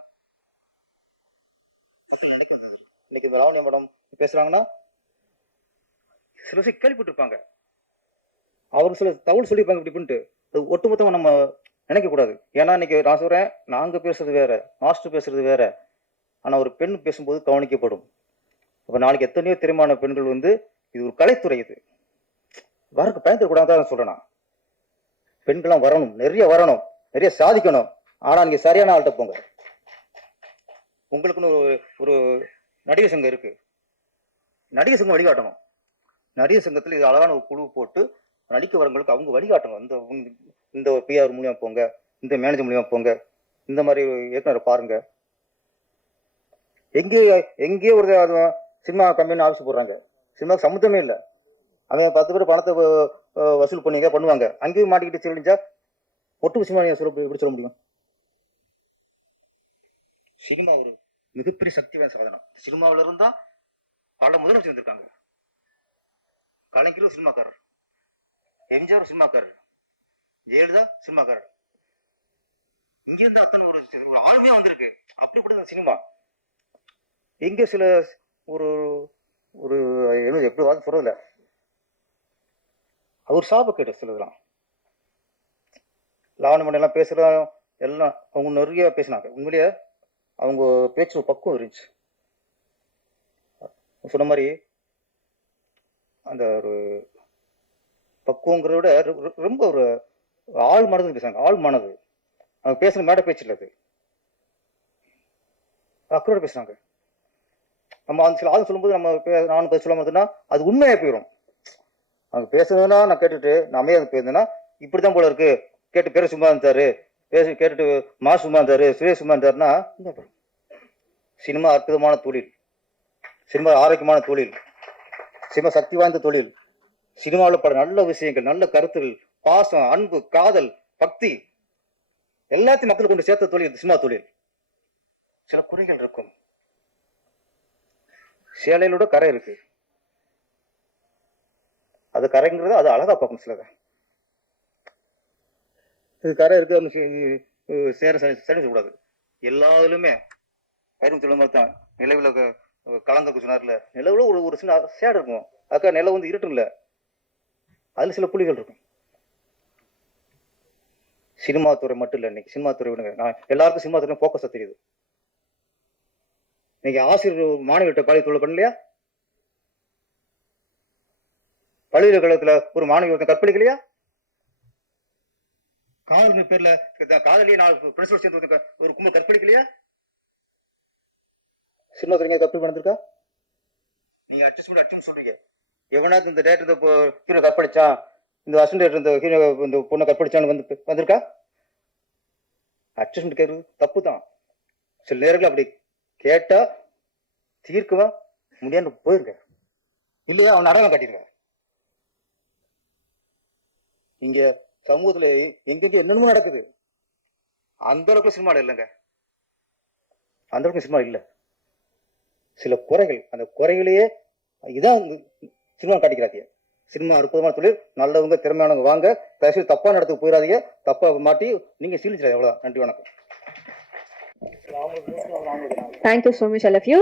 நினைக்கிறது. இன்னைக்கு லாவண்யா மேடம் பேசுறாங்கன்னா சில விஷயம் கேள்விப்பட்டிருப்பாங்க, அவருக்கு சில தகவல் சொல்லியிருப்பாங்க. இப்படி பண்ணிட்டு ஒட்டுமொத்தமா நம்ம நினைக்க கூடாது. ஏன்னா இன்னைக்கு நான் சொல்றேன், நாங்க பேசுறது வேற, மாஸ்டர் பேசுறது வேற. ஆனா ஒரு பெண் பேசும்போது கவனிக்கப்படும். அப்ப நாளைக்கு எத்தனையோ திறமையான பெண்கள் வந்து இது ஒரு கலைத்துறை, இது வரக்கு பயன்படக்கூடாதுதான் சொல்றேன். பெண்கள்லாம் வரணும், நிறைய சாதிக்கணும். ஆனா நீங்க சரியான ஆள்கிட்ட போங்க. உங்களுக்குன்னு ஒரு நடிகர் சங்கம் இருக்கு, நடிகர் சங்கம் வழிகாட்டணும். நடிகர் சங்கத்துல இது அழகான ஒரு குழு போட்டு நடிக்க வரவங்களுக்கு அவங்க வழிகாட்டணும். இந்த பிஆர் மூலியமா போங்க, இந்த மேனேஜர் மூலியமா போங்க, இந்த மாதிரி இயக்குனரை பாருங்க. எங்கேயோ ஒரு சினிமா கம்பெனி ஆஃபீஸ் போடுறாங்க, சினிமாவுக்கு சம்மந்தமே இல்லை. அவன் 10 பேர் பணத்தை வசூல் பண்ணிங்க பண்ணுவாங்க, அங்கேயும் மாட்டிக்கிட்டு சொல்லிச்சா ஒட்டு சினிமா எப்படி சொல்ல முடியும்? சினிமா ஒரு மிகப்பெரிய சக்தி வாய்ந்த சாதனம். சினிமாவில இருந்தா பல முதலமைச்சர் வந்திருக்காங்க. கலைஞரும் சினிமாக்காரர், எம்ஜிஆர் சினிமாக்காரர், ஜெயலலிதா சினிமாக்காரர். இங்கிருந்து அத்தனை ஒரு ஆளுமையா வந்திருக்கு. அப்படி கூட சினிமா எங்க சில ஒரு ஒரு எப்படி வாங்க சொல்றதில்ல, அவர் சாபக்கேட்டு சிலதுலாம் லாவணி மணி எல்லாம் பேசுற எல்லாம் அவங்க நிறைய பேசினாங்க. உண்மையிலேயே அவங்க பேச்சு ஒரு பக்குவம் இருந்துச்சு. சொன்ன மாதிரி அந்த ஒரு பக்குவங்கிறத விட ரொம்ப ஒரு ஆள் மனது பேசுறாங்க. ஆள் மனது அவங்க பேசுற மேடை பேச்சு இல்லை, அது அக்கறையோட பேசுறாங்க. நம்ம அந்த சில ஆள் சொல்லும்போது நம்ம நானும் பேச சொல்லாம இருந்ததுன்னா அது உண்மையா போயிடும். அவங்க பேசுறதுன்னா நான் கேட்டுட்டு நான் அமைதியாக போயிருந்தேன்னா இப்படித்தான் போல இருக்கு, கேட்டு பேர சும்மா இருந்தாரு, கேட்டுட்டு மா சும்மா இருந்தாரு, சுரேஷ் சும்மா இருந்தாருன்னா சினிமா அற்புதமான தொழில், சினிமா ஆரோக்கியமான தொழில், சினிமா சக்தி வாய்ந்த தொழில். சினிமாவில் பல நல்ல விஷயங்கள், நல்ல கருத்துகள், பாசம், அன்பு, காதல், பக்தி எல்லாத்தையும் மக்கள் கொண்டு சேர்த்த தொழில் சினிமா தொழில். சில குறைகள் இருக்கும், சேலையிலோட கரை இருக்கு, அது கரைங்கிறது அது அழகா பார்க்கணும். சிலதை இது கரை இருக்கு சேர கூடாது. எல்லாத்துலயுமே கயிறும் சொல்ல மாதிரி தான் நிலவுல கலங்க சொன்னார்ல, நிலவுல ஒரு சின்ன சேடு இருக்கும், அக்கா நிலம் வந்து இருட்டும் இல்ல, அதுல சில புள்ளிகள் இருக்கும். சினிமா துறை மட்டும் இல்லை, இன்னைக்கு சினிமா துறை விடுங்க, நான் எல்லாருக்கும் சினிமா துறை போக்கஸா தெரியுது. இன்னைக்கு ஆசிரியர் மாணவிகிட்ட காலை தொழில் பண்ணலையா? பல்கலைக்கழகத்துல ஒரு மாணவி கற்பழிக்கலையா? காதல் பேர்ல காதலியை நான் பிரின்சிபல் சேர்ந்து ஒரு கும்பல் கற்பழிக்கலையா? சினிமா துறைங்க கற்பழி பண்ணிருக்கா? நீங்க அட்ஜஸ்ட் சொல்றீங்க, எவனாவது இந்த டேரக்டர் இந்த ஹீரோ கற்பழிச்சான், இந்த அசிஸ்டன்ட் டேரக்டர் இந்த ஹீரோ இந்த பொண்ணை கற்பழிச்சான்னு வந்திருக்கா? அட்ஜஸ்ட்மெண்ட் கேட்கறது தப்பு தான். சில நேரங்கள் அப்படி கேட்டா தீர்க்கவா முடியாது போயிருங்க, இல்லையா அவன் அடையாளம் காட்டிருங்க. இங்க சமூகத்துல எங்கெங்க என்னென்னமோ நடக்குது, அந்த அளவுக்கு சினிமா இல்லைங்க, அந்த அளவுக்கு சினிமா இல்லை. சில குறைகள், அந்த குறைகளையே இதான் சினிமா காட்டிக்கிறாங்க. சினிமா அற்புதமான தொழில், நல்லவங்க திறமையானவங்க வாங்க, தயவுசெய்து தப்பான இடத்துக்கு போயிடாதீங்க, தப்பா மாட்டி நீங்க சீலிச்சிடாது. அவ்வளவுதான். நன்றி, வணக்கம். Thank you so much all of you.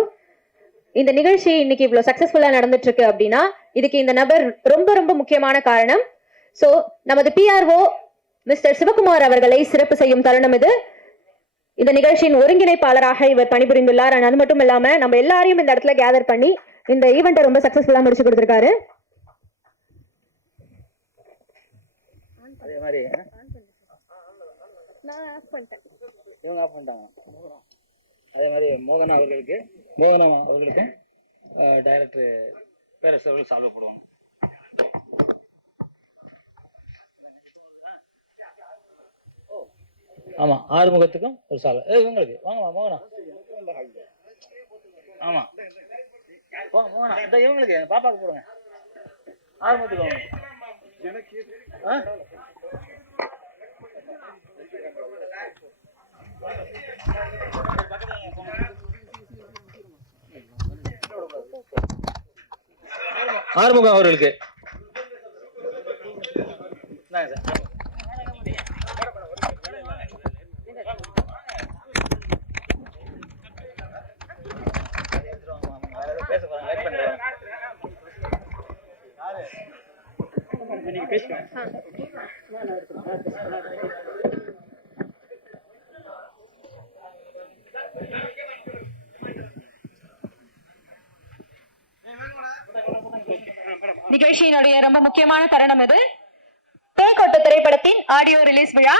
இந்த நிகழ்ச்சி இன்னைக்கு இவ்வளவு சக்சஸ்ஃபுல்லா நடந்துட்டு இருக்கு அப்படின்னா இதுக்கு இந்த நபர் ரொம்ப ரொம்ப முக்கியமான காரணம். சோ நமது பிஆர்ஓ மிஸ்டர் சிவகுமார் அவர்களை சிறப்பு செய்யும் தருணம் இது. இந்த நிகழ்ச்சியின் ஒருங்கிணைப்பாளராக இவர் பணிபுரிந்துள்ளார். அது மட்டும் இல்லாம நம்ம எல்லாரையும் இந்த இடத்துல கேதர் பண்ணி இந்த ஈவெண்ட்டை ரொம்ப சக்சஸ்ஃபுல்லா முடிச்சு கொடுத்திருக்காரு. அதே மாதிரி இவங்க ஆஃப் பண்ணிட்டாங்க. அதே மாதிரி மோகனா அவர்களுக்கும் டைரக்டர் பேரரசு அவர்கள் சால்வ் போடுவாங்க. ஆமா, ஆறுமுகத்துக்கும் ஒரு சால்வ் இவங்களுக்கு. வாங்கம்மா மோகனா. ஆமா மோகனா, இந்த இவங்களுக்கு பாப்பாக்கு போடுங்க. ஆறுமுகத்துக்கு ஆறுமுகம் அவர்களுக்கு. நிகழ்ச்சியினுடைய ரொம்ப முக்கியமான தருணம் இது. பேய்கொட்டு திரைப்படத்தின் ஆடியோ ரிலீஸ் விழா.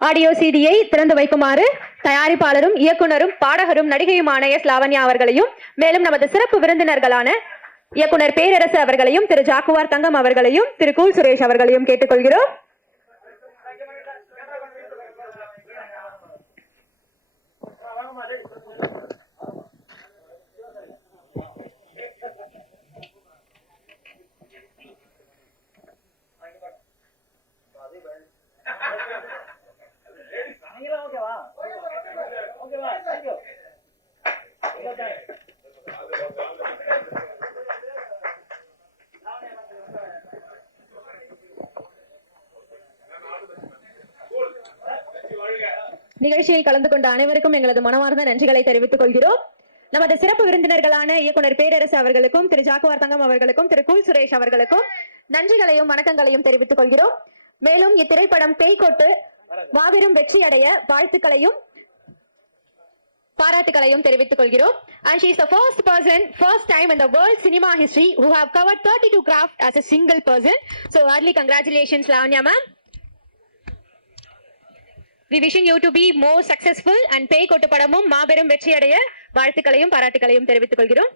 ஆடியோ சிடியை திறந்து வைக்குமாறு தயாரிப்பாளரும் இயக்குனரும் பாடகரும் நடிகையுமான எஸ் லாவண்யா அவர்களையும், மேலும் நமது சிறப்பு விருந்தினர்களான இயக்குனர் பேரரசு அவர்களையும் திரு ஜாக்குவார் தங்கம் அவர்களையும் திரு கூல் சுரேஷ் அவர்களையும் கேட்டுக்கொள்கிறோம். நிகழ்ச்சியில் கலந்து கொண்ட அனைவருக்கும் எங்களது மனமார்ந்த நன்றிகளை தெரிவித்துக் கொள்கிறோம். நமது சிறப்பு விருந்தினர்களான இயக்குனர் பேரரசு அவர்களுக்கும் திரு ஜாக்குவார் தங்கம் அவர்களுக்கும் திரு கூல் சுரேஷ் அவர்களுக்கும் நன்றிகளையும் வணக்கங்களையும் தெரிவித்துக் கொள்கிறோம். மேலும் இத்திரைப்படம் பேய்கொட்டு மாபெரும் வெற்றி அடைய வாழ்த்துக்களையும் பாராட்டுகளையும் தெரிவித்துக் கொள்கிறோம். And she is the first time in the world cinema history who have covered 32 craft as a single person. So early congratulations Lavanya ma'am. We wishing you to be more successful and Peikottu படமும் மாபெரும் வெற்றி அடைய வாழ்த்துக்களையும் பாராட்டுகளையும் தெரிவித்துக் கொள்கிறோம்.